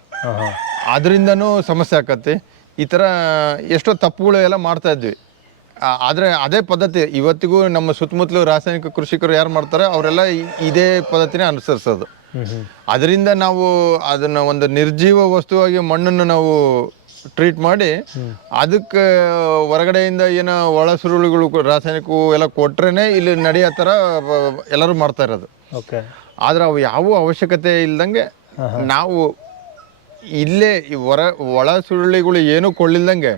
ಅದರಿಂದನೂ ಸಮಸ್ಯೆ ಆಕತಿ ಈ ಥರ ಎಷ್ಟೋ ತಪ್ಪುಗಳು ಎಲ್ಲ ಮಾಡ್ತಾ ಇದ್ವಿ. ಆದರೆ ಅದೇ ಪದ್ಧತಿ ಇವತ್ತಿಗೂ ನಮ್ಮ ಸುತ್ತಮುತ್ತಲು ರಾಸಾಯನಿಕ ಕೃಷಿಕರು ಯಾರು ಮಾಡ್ತಾರೆ ಅವರೆಲ್ಲ ಇದೇ ಪದ್ಧತಿನೇ ಅನುಸರಿಸೋದು. ಅದರಿಂದ ನಾವು ಅದನ್ನ ಒಂದು ನಿರ್ಜೀವ ವಸ್ತುವಾಗಿ ಮಣ್ಣನ್ನು ನಾವು ಟ್ರೀಟ್ ಮಾಡಿ ಅದಕ್ಕೆ ಹೊರಗಡೆಯಿಂದ ಏನು ಒಳ ಸುರುಳುಗಳು ರಾಸಾಯನಿಕ ಎಲ್ಲ ಕೊಟ್ರೇನೆ ಇಲ್ಲಿ ನಡೆಯೋ ಥರ ಎಲ್ಲರೂ ಮಾಡ್ತಾ ಇರೋದು.
ಓಕೆ
ಆದ್ರೆ ಅವು ಯಾವ ಅವಶ್ಯಕತೆ ಇಲ್ದಂಗೆ ನಾವು ಇಲ್ಲೇ ಹೊರ ಒಳ ಸುರುಳಿಗಳು ಏನೂ ಕೊಳ್ಳಿಲ್ದಂಗೆ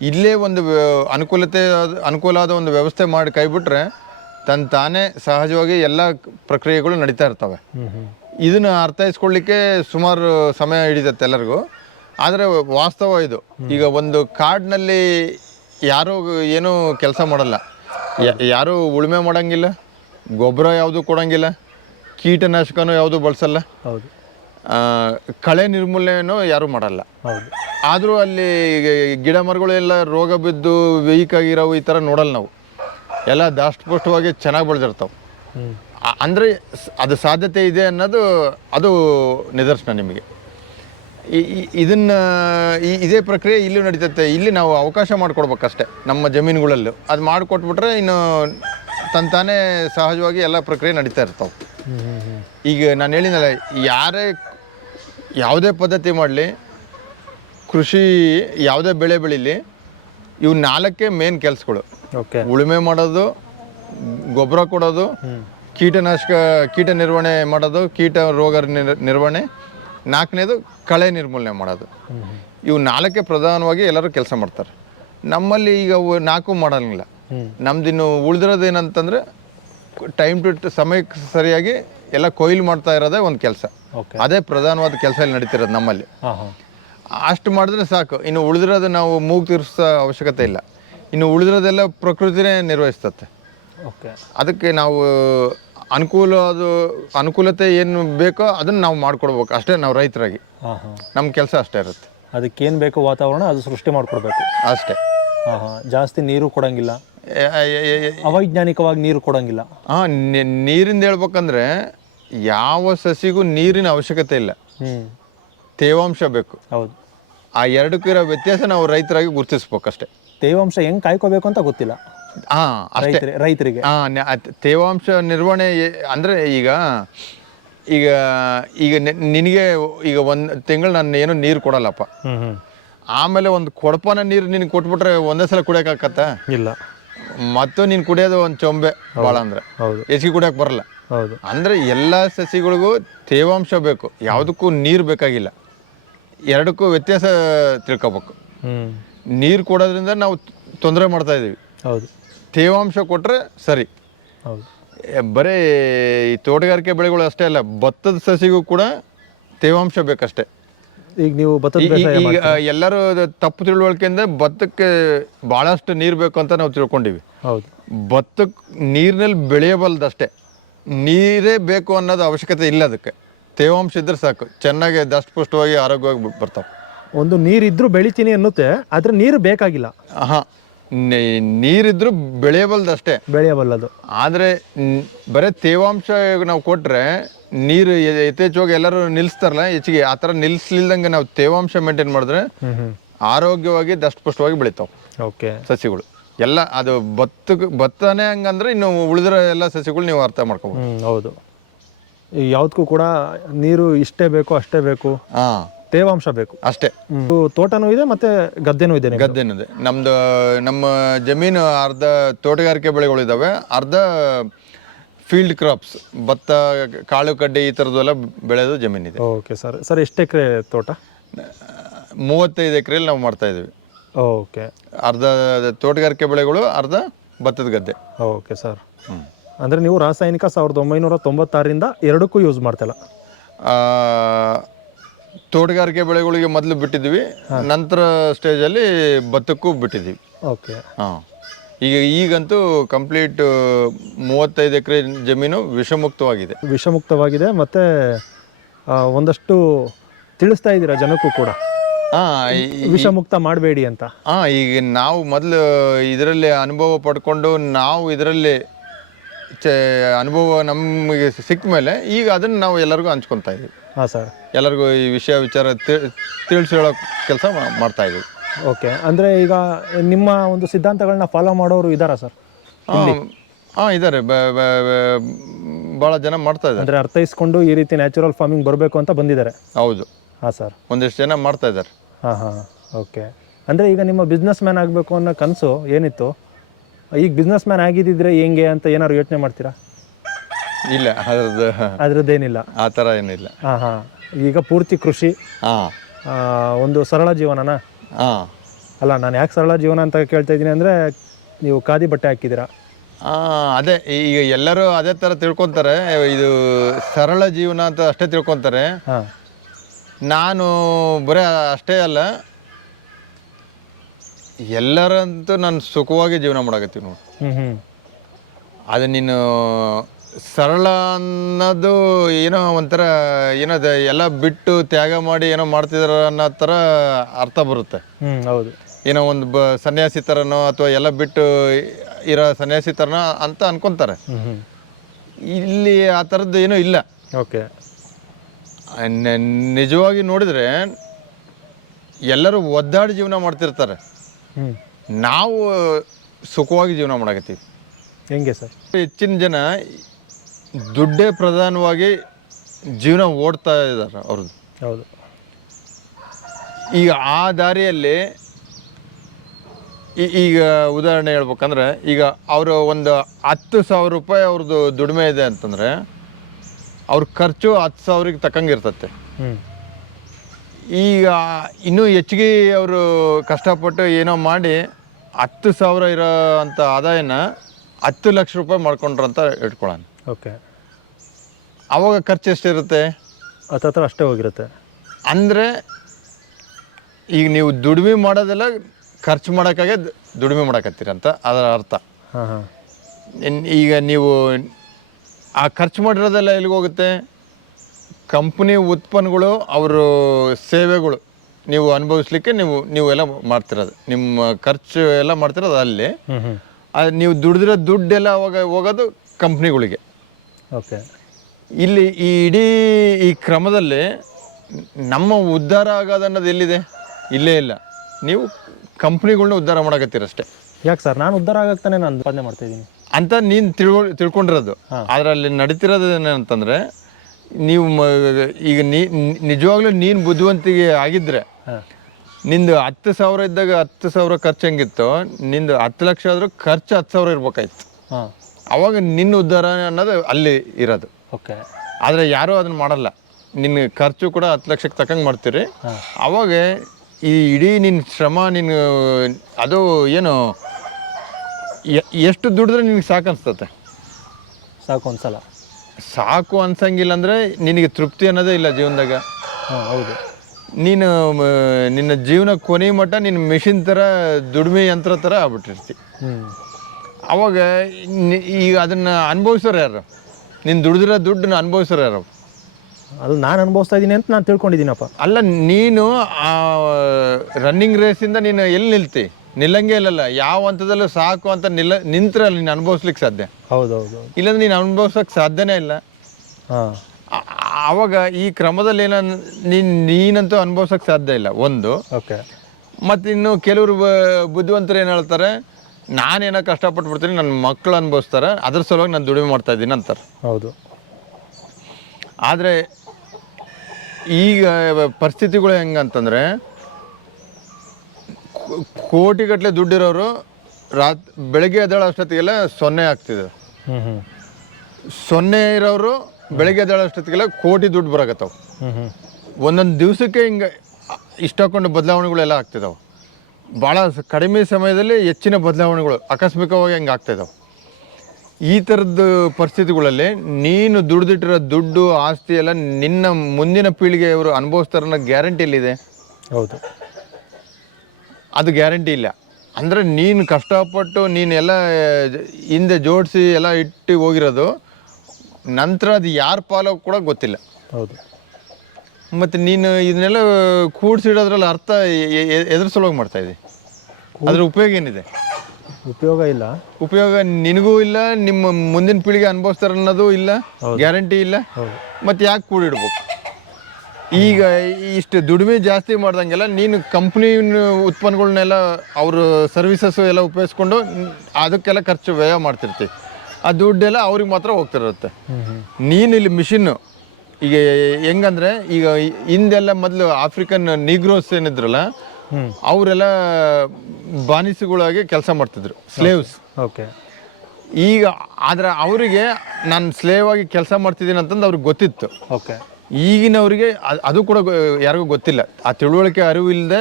ಇಲ್ಲೇ ಒಂದು ಅನುಕೂಲತೆ ಅನುಕೂಲ ಆದ ಒಂದು ವ್ಯವಸ್ಥೆ ಮಾಡಿ ಕೈಬಿಟ್ರೆ ತನ್ನ ತಾನೇ ಸಹಜವಾಗಿ ಎಲ್ಲ ಪ್ರಕ್ರಿಯೆಗಳು ನಡೀತಾ ಇರ್ತವೆ. ಇದನ್ನ ಅರ್ಥೈಸ್ಕೊಳ್ಳಿಕ್ಕೆ ಸುಮಾರು ಸಮಯ ಹಿಡಿತತ್ತೆ ಎಲ್ಲರಿಗೂ. ಆದರೆ ವಾಸ್ತವ ಇದು. ಈಗ ಒಂದು ಕಾಡಿನಲ್ಲಿ ಯಾರೂ ಏನೂ ಕೆಲಸ ಮಾಡಲ್ಲ. ಯಾರೂ ಉಳುಮೆ ಮಾಡಂಗಿಲ್ಲ ಗೊಬ್ಬರ ಯಾವುದು ಕೊಡಂಗಿಲ್ಲ ಕೀಟನಾಶಕನೂ ಯಾವುದು ಬಳಸಲ್ಲ.
ಹೌದು.
ಕಳೆ ನಿರ್ಮೂಲನೆಯನ್ನು ಯಾರೂ ಮಾಡಲ್ಲ.
ಹೌದು.
ಆದರೂ ಅಲ್ಲಿ ಗಿಡ ಮರಗಳು ಎಲ್ಲ ರೋಗ ಬಿದ್ದು ವೀಕ್ ಆಗಿರೋವು ಈ ಥರ ನೋಡಲ್ಲ ನಾವು. ಎಲ್ಲ ದಾಷ್ಟಪುಷ್ಟವಾಗಿ ಚೆನ್ನಾಗಿ ಬೆಳೆದಿರ್ತಾವೆ. ಅಂದರೆ ಅದು ಸಾಧ್ಯತೆ ಇದೆ ಅನ್ನೋದು ಅದು ನಿದರ್ಶನ ನಿಮಗೆ. ಇದನ್ನ ಈ- ಇದೇ ಪ್ರಕ್ರಿಯೆ ಇಲ್ಲೂ ನಡೀತೈತೆ. ಇಲ್ಲಿ ನಾವು ಅವಕಾಶ ಮಾಡಿಕೊಡ್ಬೇಕಷ್ಟೆ ನಮ್ಮ ಜಮೀನುಗಳಲ್ಲೂ. ಅದು ಮಾಡಿಕೊಟ್ಬಿಟ್ರೆ ಇನ್ನು ತಂತಾನೇ ಸಹಜವಾಗಿ ಎಲ್ಲ ಪ್ರಕ್ರಿಯೆ ನಡೀತಾ ಇರ್ತಾವೆ. ಈಗ ನಾನು ಹೇಳಿದಲ್ಲ ಯಾರೇ ಯಾವುದೇ ಪದ್ಧತಿ ಮಾಡಲಿ ಕೃಷಿ ಯಾವುದೇ ಬೆಳೆ ಬೆಳೀಲಿ ಇವು ನಾಲ್ಕೇ ಮೇನ್ ಕೆಲಸಗಳು.
ಓಕೆ
ಉಳುಮೆ ಮಾಡೋದು ಗೊಬ್ಬರ ಕೊಡೋದು ಕೀಟನಾಶಕ ಕೀಟ ನಿರ್ವಹಣೆ ಮಾಡೋದು ಕೀಟ ರೋಗ ನಿರ್- ನಿರ್ವಹಣೆ ನಾಲ್ಕನೇದು ಕಳೆ ನಿರ್ಮೂಲನೆ ಮಾಡೋದು. ಇವು ನಾಲ್ಕೇ ಪ್ರಧಾನವಾಗಿ ಎಲ್ಲರೂ ಕೆಲಸ ಮಾಡ್ತಾರೆ. ನಮ್ಮಲ್ಲಿ ಈಗ ನಾಲ್ಕು ಮಾಡಂಗಿಲ್ಲ
ನಮ್ದು
ನಮ್ದಿನ್ನು ಉಳಿದಿರೋದು ಏನಂತಂದ್ರೆ ಟೈಮ್ ಟು ಸಮಯಕ್ಕೆ ಸರಿಯಾಗಿ ಎಲ್ಲ ಕೊಯ್ಲು ಮಾಡ್ತಾ ಇರೋದೇ ಒಂದು ಕೆಲಸ. ಅದೇ ಪ್ರಧಾನವಾದ ಕೆಲಸ ಇಲ್ಲಿ ನಡೀತಿರೋದು ನಮ್ಮಲ್ಲಿ. ಅಷ್ಟು ಮಾಡಿದ್ರೆ ಸಾಕು. ಇನ್ನು ಉಳಿದಿರೋದು ನಾವು ಮೂಗು ತೀರಿಸೋ ಅವಶ್ಯಕತೆ ಇಲ್ಲ. ಇನ್ನು ಉಳಿದಿರೋದೆಲ್ಲ ಪ್ರಕೃತಿನೇ ನಿರ್ವಹಿಸ್ತತೆ.
ಓಕೆ
ಅದಕ್ಕೆ ನಾವು ಅನುಕೂಲ ಅದು ಅನುಕೂಲತೆ ಏನು ಬೇಕೋ ಅದನ್ನು ನಾವು ಮಾಡಿಕೊಡ್ಬೇಕು. ಅಷ್ಟೇ ನಾವು ರೈತರಾಗಿ.
ಹಾಂ ಹಾಂ.
ನಮ್ಮ ಕೆಲಸ ಅಷ್ಟೇ ಇರುತ್ತೆ.
ಅದಕ್ಕೇನು ಬೇಕೋ ವಾತಾವರಣ ಅದು ಸೃಷ್ಟಿ ಮಾಡಿಕೊಡ್ಬೇಕು.
ಅಷ್ಟೇ.
ಹಾಂ ಹಾಂ. ಜಾಸ್ತಿ ನೀರು ಕೊಡಂಗಿಲ್ಲ. ಅವೈಜ್ಞಾನಿಕವಾಗಿ ನೀರು ಕೊಡಂಗಿಲ್ಲ.
ಹಾಂ ನೀರಿಂದ ಹೇಳ್ಬೇಕಂದ್ರೆ ಯಾವ ಸಸಿಗೂ ನೀರಿನ ಅವಶ್ಯಕತೆ ಇಲ್ಲ.
ಹ್ಞೂ
ತೇವಾಂಶ ಬೇಕು.
ಹೌದು.
ಆ ಎರಡಕ್ಕೂ ಇರೋ ವ್ಯತ್ಯಾಸ ನಾವು ರೈತರಾಗಿ ಗುರುತಿಸ್ಬೇಕಷ್ಟೇ.
ತೇವಾಂಶ ಹೆಂಗೆ ಕಾಯ್ಕೋಬೇಕು ಅಂತ ಗೊತ್ತಿಲ್ಲ.
ಹಾಂ ಅಷ್ಟೇ.
ರೈತರಿ ರೈತರಿಗೆ.
ನ- ಅದ್- ತೇವಾಂಶ ನಿರ್ವಹಣೆ ಎ- ಅಂದ್ರೆ ಈಗ ಈಗ ಈಗ ನಿ- ನಿನಗೆ ಈಗ ಒಂದು ತಿಂಗಳು ನಾನು ಏನು ನೀರು ಕೊಡಲ್ಲಪ್ಪ.
ಹ್ಮ್ ಹ್ಮ್.
ಆಮೇಲೆ ಒಂದು ಕೊಡಪಾನ ನೀರು ನಿನಗೆ ಕೊಟ್ಬಿಟ್ರೆ ಒಂದೇ ಸಲ ಕುಡಿಯೋಕ್ಕಾಗತ್ತ
ಇಲ್ಲ.
ಮತ್ತು ನೀನು ಕುಡಿಯೋದು ಒಂದು ಚೊಂಬೆ ಭಾಳ ಅಂದ್ರೆ.
ಹೌದು.
ಹೆಚ್ಚಿಗೆ ಕುಡಿಯೋಕೆ ಬರಲ್ಲ.
ಹೌದು.
ಅಂದರೆ ಎಲ್ಲ ಸಸಿಗಳಿಗೂ ತೇವಾಂಶ ಬೇಕು. ಯಾವುದಕ್ಕೂ ನೀರು ಬೇಕಾಗಿಲ್ಲ. ಎರಡಕ್ಕೂ ವ್ಯತ್ಯಾಸ ತಿಳ್ಕೊಬೇಕು.
ಹ್ಮ್.
ನೀರು ಕೊಡೋದ್ರಿಂದ ನಾವು ತೊಂದರೆ ಮಾಡ್ತಾ ಇದೀವಿ.
ಹೌದು.
ತೇವಾಂಶ ಕೊಟ್ಟರೆ ಸರಿ.
ಹೌದು.
ಬರೀ ಈ ತೋಟಗಾರಿಕೆ ಬೆಳೆಗಳು ಅಷ್ಟೇ ಅಲ್ಲ ಭತ್ತದ ಸಸಿಗೂ ಕೂಡ ತೇವಾಂಶ ಬೇಕಷ್ಟೇ.
ಈಗ ನೀವು ಭತ್ತದ
ಈ- ಈ-
ಬೇಸಾಯ
ಈಗ ಎಲ್ಲರೂ ಅದು ತಪ್ಪು ತಿಳುವಳಿಕೆಯಿಂದ ಭತ್ತಕ್ಕೆ ಭಾಳಷ್ಟು ನೀರು ಬೇಕು ಅಂತ ನಾವು ತಿಳ್ಕೊಂಡಿವಿ.
ಹೌದು.
ಭತ್ತಕ್ಕೆ ನೀರಿನಲ್ಲಿ ಬೆಳೆಯಬಲ್ದಷ್ಟೇ. ನೀರೇ ಬೇಕು ಅನ್ನೋದು ಅವಶ್ಯಕತೆ ಇಲ್ಲ ಅದಕ್ಕೆ. ತೇವಾಂಶ ಇದ್ರೆ ಸಾಕು. ಚೆನ್ನಾಗಿ ದಷ್ಟಪುಷ್ಟವಾಗಿ ಆರೋಗ್ಯವಾಗಿ ಬರ್ತಾವೆ.
ಒಂದು ನೀರಿದ್ರು ಬೆಳಿತೀನಿ ಅನ್ನುತ್ತೆ ಆದ್ರೆ ನೀರು ಬೇಕಾಗಿಲ್ಲ.
ಹಾಂ. ನೀರಿದ್ರು ಬೆಳೆಯಬಲ್ದಷ್ಟೇ
ಬೆಳೆಯಬಲ್ಲದು.
ಆದರೆ ಬರೀ ತೇವಾಂಶ ನಾವು ಕೊಟ್ಟರೆ ನೀರು ಯಥೇಚ್ಛವಾಗಿ ಎಲ್ಲರೂ ನಿಲ್ಲಿಸ್ತಾರಲ್ಲ ಹೆಚ್ಚಿಗೆ ಆ ಥರ ನಿಲ್ಲಿಸ್ಲಿಲ್ದಂಗೆ ನಾವು ತೇವಾಂಶ ಮೇಂಟೈನ್ ಮಾಡಿದ್ರೆ ಆರೋಗ್ಯವಾಗಿ ದಷ್ಟಪುಷ್ಟವಾಗಿ ಬೆಳಿತಾವೆ
ಓಕೆ.
ಸಸಿಗಳು. ಎಲ್ಲ ಅದು ಬತ್ತ ಭತ್ತನೇ ಹಂಗಂದ್ರೆ ಇನ್ನು ಉಳಿದಿರೋ ಎಲ್ಲ ಸಸಿಗಳು ನೀವು ಅರ್ಥ ಮಾಡ್ಕೋಬೋದು.
ಹೌದು. ಯಾವ್ದಕ್ಕೂ ಕೂಡ ನೀರು ಇಷ್ಟೇ ಬೇಕು ಅಷ್ಟೇ ಬೇಕು.
ಹಾಂ
ತೇವಾಂಶ ಬೇಕು.
ಅಷ್ಟೇ.
ಇದು ತೋಟನೂ ಇದೆ ಮತ್ತೆ ಗದ್ದೆನೂ ಇದೆ ಗದ್ದೆನೂ
ಗದ್ದೆನಿದೆ ನಮ್ದು ನಮ್ಮ ಜಮೀನು ಅರ್ಧ ತೋಟಗಾರಿಕೆ ಬೆಳೆಗಳು ಇದಾವೆ ಅರ್ಧ ಫೀಲ್ಡ್ ಕ್ರಾಪ್ಸ್ ಭತ್ತ ಕಾಳು ಕಡ್ಡಿ ಈ ಥರದ್ದೆಲ್ಲ ಬೆಳೆದು ಜಮೀನಿದೆ.
Okay sir. ಸರ್ ಎಷ್ಟು ಎಕರೆ ತೋಟ?
ಮೂವತ್ತೈದು ಎಕರೆಯಲ್ಲಿ ನಾವು ಮಾಡ್ತಾ ಇದ್ದೀವಿ.
ಓಕೆ.
ಅರ್ಧ ತೋಟಗಾರಿಕೆ ಬೆಳೆಗಳು ಅರ್ಧ ಭತ್ತದ ಗದ್ದೆ.
Okay sir. ಅಂದರೆ ನೀವು ರಾಸಾಯನಿಕ ಸಾವಿರದ ಒಂಬೈನೂರ ತೊಂಬತ್ತಾರರಿಂದ ಎರಡಕ್ಕೂ ಯೂಸ್ ಮಾಡ್ತಿಲ್ಲ?
ಆ, ತೋಟಗಾರಿಕೆ ಬೆಳೆಗಳಿಗೆ ಮೊದಲು ಬಿಟ್ಟಿದ್ವಿ. ನಂತರ ಸ್ಟೇಜಲ್ಲಿ ಭತ್ತಕ್ಕೂ ಬಿಟ್ಟಿದ್ದೀವಿ
ಓಕೆ.
ಹಾಂ. ಈಗ ಈಗಂತೂ ಕಂಪ್ಲೀಟ್ ಮೂವತ್ತೈದು ಎಕರೆ ಜಮೀನು ವಿಷಮುಕ್ತವಾಗಿದೆ.
ವಿಷಮುಕ್ತವಾಗಿದೆ. ಮತ್ತು ಒಂದಷ್ಟು ತಿಳಿಸ್ತಾ ಇದ್ದೀರಾ ಜನಕ್ಕೂ ಕೂಡ?
ಹಾಂ
ವಿಷಮುಕ್ತ ಮಾಡಬೇಡಿ ಅಂತ.
ಹಾಂ ಈಗ ನಾವು ಮೊದಲು ಇದರಲ್ಲಿ ಅನುಭವ ಪಡ್ಕೊಂಡು ನಾವು ಇದರಲ್ಲಿ ಚ ಅನುಭವ ನಮಗೆ ಸಿಕ್ಕ ಮೇಲೆ ಈಗ ಅದನ್ನು ನಾವು ಎಲ್ಲರಿಗೂ ಹಂಚ್ಕೊತಾ ಇದ್ದೀವಿ.
ಹಾಂ ಸರ್.
ಎಲ್ಲರಿಗೂ ಈ ವಿಷಯ ವಿಚಾರ ತಿಳಿಸಿ ಹೇಳೋ ಕೆಲಸ ಮಾಡ್ತಾ ಇದ್ದೀವಿ.
ಓಕೆ. ಅಂದರೆ ಈಗ ನಿಮ್ಮ ಒಂದು ಸಿದ್ಧಾಂತಗಳನ್ನ ಫಾಲೋ ಮಾಡೋರು ಇದ್ದಾರಾ ಸರ್?
ಹಾಂ ಹಾಂ ಇದ್ದಾರೆ ಭಾಳ ಜನ ಮಾಡ್ತಾ ಇದ್ದಾರೆ
ಅಂದರೆ ಅರ್ಥೈಸ್ಕೊಂಡು ಈ ರೀತಿ ನ್ಯಾಚುರಲ್ ಫಾರ್ಮಿಂಗ್ ಬರಬೇಕು ಅಂತ ಬಂದಿದ್ದಾರೆ
ಹೌದು.
ಹಾಂ ಸರ್.
ಒಂದಿಷ್ಟು ಜನ ಮಾಡ್ತಾ ಇದ್ದಾರೆ
ಹಾಂ ಹಾಂ. ಓಕೆ. ಅಂದರೆ ಈಗ ನಿಮ್ಮ ಬಿಸ್ನೆಸ್ ಮ್ಯಾನ್ ಆಗಬೇಕು ಅನ್ನೋ ಕನಸು ಏನಿತ್ತು? ಈಗ ಬಿಸ್ನೆಸ್ ಮ್ಯಾನ್ ಆಗಿದ್ದಿದ್ರೆ ಹೆಂಗೆ ಅಂತ ಏನಾದ್ರು ಯೋಚನೆ ಮಾಡ್ತೀರಾ?
ಇಲ್ಲ ಅದ್ರದ್ದು
ಅದ್ರದ್ದೇನಿಲ್ಲ.
ಆ ಥರ ಏನಿಲ್ಲ.
ಹಾಂ ಹಾಂ. ಈಗ ಪೂರ್ತಿ ಕೃಷಿ
ಹಾಂ.
ಆ, ಒಂದು ಸರಳ ಜೀವನನ?
ಹಾಂ.
ಅಲ್ಲ ನಾನು ಯಾಕೆ ಸರಳ ಜೀವನ ಅಂತ ಕೇಳ್ತಾ ಇದ್ದೀನಿ ಅಂದರೆ ನೀವು ಖಾದಿ ಬಟ್ಟೆ ಹಾಕಿದ್ದೀರಾ?
ಅದೇ ಈಗ ಎಲ್ಲರೂ ಅದೇ ಥರ ತಿಳ್ಕೊತಾರೆ ಇದು ಸರಳ ಜೀವನ ಅಂತ ಅಷ್ಟೇ ತಿಳ್ಕೊತಾರೆ.
ಹಾಂ.
ನಾನು ಬರೀ ಅಷ್ಟೇ ಅಲ್ಲ ಎಲ್ಲರಂತೂ ನಾನು ಸುಖವಾಗಿ ಜೀವನ ಮಾಡಕತ್ತೀವಿ ನೋಡಿ.
ಹ್ಞೂ ಹ್ಞೂ
ಅದು ನೀನು ಸರಳ ಅನ್ನೋದು ಏನೋ ಒಂಥರ ಏನೋ ಅದು ಎಲ್ಲ ಬಿಟ್ಟು ತ್ಯಾಗ ಮಾಡಿ ಏನೋ ಮಾಡ್ತಿದಾರ ಅನ್ನೋ ಥರ ಅರ್ಥ ಬರುತ್ತೆ.
ಹೌದು.
ಏನೋ ಒಂದು ಬ ಸನ್ಯಾಸಿ ಥರನೋ ಅಥವಾ ಎಲ್ಲ ಬಿಟ್ಟು ಇರೋ ಸನ್ಯಾಸಿ ಥರನೋ ಅಂತ ಅನ್ಕೊಂತಾರೆ. ಇಲ್ಲಿ ಆ ಥರದ್ದು ಏನೂ ಇಲ್ಲ.
ಓಕೆ.
ನ- ನಿಜವಾಗಿ ನೋಡಿದರೆ ಎಲ್ಲರೂ ಒದ್ದಾಡಿ ಜೀವನ ಮಾಡ್ತಿರ್ತಾರೆ. ನಾವು ಸುಖವಾಗಿ ಜೀವನ ಮಾಡಕತ್ತೀವಿ.
ಹೆಂಗೆ ಸರ್?
ಹೆಚ್ಚಿನ ಜನ ದುಡ್ಡೇ ಪ್ರಧಾನವಾಗಿ ಜೀವನ ಓಡ್ತಾ ಇದ್ದಾರೆ ಅವ್ರದ್ದು.
ಹೌದು.
ಈಗ ಆ ದಾರಿಯಲ್ಲಿ ಈ- ಈಗ ಉದಾಹರಣೆ ಹೇಳ್ಬೇಕಂದ್ರೆ ಈಗ ಅವರು ಒಂದು ಹತ್ತು ಸಾವಿರ ರೂಪಾಯಿ ಅವ್ರದ್ದು ದುಡಿಮೆ ಇದೆ ಅಂತಂದರೆ ಅವ್ರ ಖರ್ಚು ಹತ್ತು ಸಾವಿರಕ್ಕೆ ತಕ್ಕಂಗೆ ಇರ್ತತೆ
ಹ್ಞೂ
ಈಗ ಇನ್ನೂ ಹೆಚ್ಚಿಗೆ ಅವರು ಕಷ್ಟಪಟ್ಟು ಏನೋ ಮಾಡಿ ಹತ್ತು ಸಾವಿರ ಇರೋ ಅಂಥ ಆದಾಯನ ಹತ್ತು ಲಕ್ಷ ರೂಪಾಯಿ ಮಾಡ್ಕೊಂಡ್ರಂತ ಇಟ್ಕೊಳ್ಳೋಣ.
ಓಕೆ
ಅವಾಗ ಖರ್ಚು ಎಷ್ಟಿರುತ್ತೆ?
ಹತ್ತತ್ರ ಅಷ್ಟೇ ಹೋಗಿರುತ್ತೆ.
ಅಂದರೆ ಈಗ ನೀವು ದುಡಿಮೆ ಮಾಡೋದೆಲ್ಲ ಖರ್ಚು ಮಾಡೋಕ್ಕಾಗೆ ದುಡಿಮೆ ಮಾಡಕತ್ತೀರಂತ ಅದರ ಅರ್ಥ.
ಹಾಂ ಹಾಂ.
ಈಗ ನೀವು ಆ ಖರ್ಚು ಮಾಡಿರೋದೆಲ್ಲ ಎಲ್ಲಿಗೆ ಹೋಗುತ್ತೆ? ಕಂಪ್ನಿ ಉತ್ಪನ್ನಗಳು ಅವರು ಸೇವೆಗಳು ನೀವು ಅನುಭವಿಸ್ಲಿಕ್ಕೆ ನೀವು ನೀವು ಎಲ್ಲ ಮಾಡ್ತಿರೋದು. ನಿಮ್ಮ ಖರ್ಚು ಎಲ್ಲ ಮಾಡ್ತಿರೋದು ಅಲ್ಲಿ. ನೀವು ದುಡಿದಿರೋ ದುಡ್ಡೆಲ್ಲ ಅವಾಗ ಹೋಗೋದು ಕಂಪ್ನಿಗಳಿಗೆ.
ಓಕೆ.
ಇಲ್ಲಿ ಈ ಇಡೀ ಈ ಕ್ರಮದಲ್ಲಿ ನಮ್ಮ ಉದ್ಧಾರ ಆಗೋದು ಅನ್ನೋದು ಎಲ್ಲಿದೆ? ಇಲ್ಲೇ ಇಲ್ಲ. ನೀವು ಕಂಪ್ನಿಗಳ್ನ ಉದ್ಧಾರ ಮಾಡಕತ್ತೀರಷ್ಟೇ.
ಯಾಕೆ ಸರ್? ನಾನು ಉದ್ಧಾರ ಆಗತ್ತಾನೆ ನಾನು ಸಂಪಾದನೆ ಮಾಡ್ತಾ ಇದ್ದೀನಿ.
ಅಂತ ನೀನು ತಿಳ್ಕೊ ತಿಳ್ಕೊಂಡಿರೋದು. ಆದ್ರೆ ಅಲ್ಲಿ ನಡೀತಿರೋದು ಏನಂತಂದರೆ ನೀವು ಈಗ ನೀ ನಿಜವಾಗ್ಲೂ ನೀನು ಬುದ್ಧಿವಂತಿಗೆ ಆಗಿದ್ರೆ
ಹಾಂ.
ನಿಂದು ಹತ್ತು ಸಾವಿರ ಇದ್ದಾಗ ಹತ್ತು ಸಾವಿರ ಖರ್ಚು ಹೆಂಗಿತ್ತು ನಿಂದು ಹತ್ತು ಲಕ್ಷ ಆದರೂ ಖರ್ಚು ಹತ್ತು ಸಾವಿರ ಇರ್ಬೇಕಾಯ್ತು.
ಹಾಂ.
ಅವಾಗ ನಿನ್ನ ಉದ್ಧಾರ ಅನ್ನೋದು ಅಲ್ಲಿ ಇರೋದು.
ಓಕೆ.
ಆದರೆ ಯಾರೂ ಅದನ್ನ ಮಾಡಲ್ಲ. ನಿನ್ನ ಖರ್ಚು ಕೂಡ ಹತ್ತು ಲಕ್ಷಕ್ಕೆ ತಕ್ಕಂಗೆ ಮಾಡ್ತೀರಿ. ಅವಾಗ ಈ ಇಡೀ ನಿನ್ನ ಶ್ರಮ ನಿನ್ನ ಅದು ಏನು ಎಷ್ಟು ದುಡಿದ್ರೆ ನಿನಗೆ ಸಾಕು ಅನಿಸ್ತತೆ?
ಸಾಕು ಅನ್ಸಲ್ಲ
ಸಾಕು ಅನ್ಸಂಗಿಲ್ಲ ಅಂದರೆ ನಿನಗೆ ತೃಪ್ತಿ ಅನ್ನೋದೇ ಇಲ್ಲ ಜೀವನದಾಗ.
ಹಾಂ ಹೌದು.
ನೀನು ನಿನ್ನ ಜೀವನ ಕೊನೆ ಮಟ್ಟ ನಿನ್ನ ಮಿಷಿನ್ ಥರ ದುಡಿಮೆ ಯಂತ್ರ ಥರ ಆಗ್ಬಿಟ್ಟಿರ್ತಿ.
ಹ್ಞೂ
ಅವಾಗ ಈಗ ಅದನ್ನು ಅನುಭವಿಸೋರು ಯಾರು? ನೀನು ದುಡಿದಿರೋ ದುಡ್ಡನ್ನ ಅನುಭವಿಸೋರು ಯಾರು?
ಅದು ನಾನು ಅನುಭವಿಸ್ತಾ ಇದ್ದೀನಿ ಅಂತ ನಾನು ತಿಳ್ಕೊಂಡಿದ್ದೀನಪ್ಪ.
ಅಲ್ಲ ನೀನು ಆ ರನ್ನಿಂಗ್ ರೇಸಿಂದ ನೀನು ಎಲ್ಲಿ ನಿಲ್ತಿ? ನಿಲ್ಲಂಗೆ ಇಲ್ಲಲ್ಲ ಯಾವ ಹಂತದಲ್ಲೂ ಸಾಕು ಅಂತ ನಿಲ್ಲ ನಿಂತ್ರ ಅಲ್ಲಿ ನೀನು ಅನುಭವಿಸ್ಲಿಕ್ಕೆ ಸಾಧ್ಯ?
ಹೌದು ಹೌದು ಹೌದು
ಇಲ್ಲಾಂದ್ರೆ ನೀನು ಅನುಭವಿಸೋಕೆ ಸಾಧ್ಯನೇ ಇಲ್ಲ.
ಹಾಂ.
ಆವಾಗ ಈ ಕ್ರಮದಲ್ಲಿ ಏನ ನೀನು ನೀನಂತೂ ಅನುಭವಿಸೋಕೆ ಸಾಧ್ಯ ಇಲ್ಲ ಒಂದು.
ಓಕೆ
ಮತ್ತು ಇನ್ನು ಕೆಲವರು ಬುದ್ಧಿವಂತರು ಏನು ಹೇಳ್ತಾರೆ? ನಾನೇನೋ ಕಷ್ಟಪಟ್ಟು ಬಿಡ್ತೀನಿ ನನ್ನ ಮಕ್ಕಳು ಅನುಭವಿಸ್ತಾರೆ ಅದ್ರ ಸಲುವಾಗಿ ನಾನು ದುಡಿಮೆ ಮಾಡ್ತಾ ಇದ್ದೀನಿ ಅಂತಾರೆ.
ಹೌದು.
ಆದರೆ ಈಗ ಪರಿಸ್ಥಿತಿಗಳು ಹೆಂಗಂತಂದರೆ ಕೋಟಿಗಟ್ಟಲೆ ದುಡ್ಡಿರೋರು ರಾತ್ ಬೆಳಗ್ಗೆ ಎದ್ದೇಳೋ ಅಷ್ಟೊತ್ತಿಗೆಲ್ಲ ಸೊನ್ನೆ ಆಗ್ತಿದೆ. ಸೊನ್ನೆ ಇರೋರು ಬೆಳಗ್ಗೆ ಎದ್ದೇಳೋ ಅಷ್ಟೊತ್ತಿಗೆಲ್ಲ ಕೋಟಿ ದುಡ್ಡು ಬರಾಕತ್ತವು. ಒಂದೊಂದು ದಿವಸಕ್ಕೆ ಹಿಂಗೆ ಇಷ್ಟಕೊಂಡು ಬದಲಾವಣೆಗಳೆಲ್ಲ ಆಗ್ತಿದಾವೆ. ಭಾಳ ಕಡಿಮೆ ಸಮಯದಲ್ಲಿ ಹೆಚ್ಚಿನ ಬದಲಾವಣೆಗಳು ಆಕಸ್ಮಿಕವಾಗಿ ಹಂಗೆ ಆಗ್ತಾಯಿದ್ದಾವೆ ಈ ಥರದ್ದು ಪರಿಸ್ಥಿತಿಗಳಲ್ಲಿ ನೀನು ದುಡ್ದಿಟ್ಟಿರೋ ದುಡ್ಡು ಆಸ್ತಿ ಎಲ್ಲ ನಿನ್ನ ಮುಂದಿನ ಪೀಳಿಗೆಯವರು ಅನುಭವಿಸ್ತಾರೆ ಅನ್ನೋ ಗ್ಯಾರಂಟಿ ಎಲ್ಲಿದೆ?
ಹೌದು.
ಅದು ಗ್ಯಾರಂಟಿ ಇಲ್ಲ. ಅಂದರೆ ನೀನು ಕಷ್ಟಪಟ್ಟು ನೀನೆಲ್ಲ ಹಿಂದೆ ಜೋಡಿಸಿ ಎಲ್ಲ ಇಟ್ಟು ಹೋಗಿರೋದು ನಂತರ ಅದು ಯಾರ ಪಾಲೋ ಕೂಡ ಗೊತ್ತಿಲ್ಲ.
ಹೌದು.
ಮತ್ತು ನೀನು ಇದನ್ನೆಲ್ಲ ಕೂಡಿಸಿಡೋದ್ರಲ್ಲಿ ಅರ್ಥ ಎದ್ರ ಸಲುವಾಗಿ ಮಾಡ್ತಾ ಇದ್ದಿ ಅದ್ರ ಉಪಯೋಗ ಏನಿದೆ?
ಉಪಯೋಗ ಇಲ್ಲ.
ಉಪಯೋಗ ನಿನಗೂ ಇಲ್ಲ ನಿಮ್ಮ ಮುಂದಿನ ಪೀಳಿಗೆ ಅನುಭವಿಸ್ತಾರೆ ಅನ್ನೋದು ಇಲ್ಲ ಗ್ಯಾರಂಟಿ ಇಲ್ಲ ಮತ್ತು ಯಾಕೆ ಕೂಡಿಡ್ಬೇಕು? ಈಗ ಇಷ್ಟು ದುಡಿಮೆ ಜಾಸ್ತಿ ಮಾಡ್ದಂಗೆಲ್ಲ ನೀನು ಕಂಪ್ನಿ ಉತ್ಪನ್ನಗಳನ್ನೆಲ್ಲ ಅವ್ರ ಸರ್ವಿಸಸ್ಸು ಎಲ್ಲ ಉಪಯೋಗಿಸ್ಕೊಂಡು ಅದಕ್ಕೆಲ್ಲ ಖರ್ಚು ವ್ಯಯ ಮಾಡ್ತಿರ್ತಿ. ಆ ದುಡ್ಡೆಲ್ಲ ಅವ್ರಿಗೆ ಮಾತ್ರ ಹೋಗ್ತಿರುತ್ತೆ. ನೀನು ಇಲ್ಲಿ ಮಿಷಿನ್ನು ಈಗ ಹೆಂಗಂದ್ರೆ ಈಗ ಹಿಂದೆಲ್ಲ ಮೊದಲು ಆಫ್ರಿಕನ್ ನೀಗ್ರೋಸ್ ಏನಿದ್ರಲ್ಲ ಅವರೆಲ್ಲ ಬಾನಿಸುಗಳಾಗಿ ಕೆಲಸ ಮಾಡ್ತಿದ್ರು ಸ್ಲೇವ್ಸ್
ಓಕೆ
ಈಗ ಆದ್ರೆ ಅವರಿಗೆ ನಾನು ಸ್ಲೇವ್ ಆಗಿ ಕೆಲಸ ಮಾಡ್ತಿದ್ದೀನಿ ಅಂತಂದು ಅವ್ರಿಗೆ ಗೊತ್ತಿತ್ತು.
ಓಕೆ.
ಈಗಿನವರಿಗೆ ಅದು ಕೂಡ ಯಾರಿಗೂ ಗೊತ್ತಿಲ್ಲ. ಆ ತಿಳುವಳಿಕೆ ಅರಿವು ಇಲ್ಲದೆ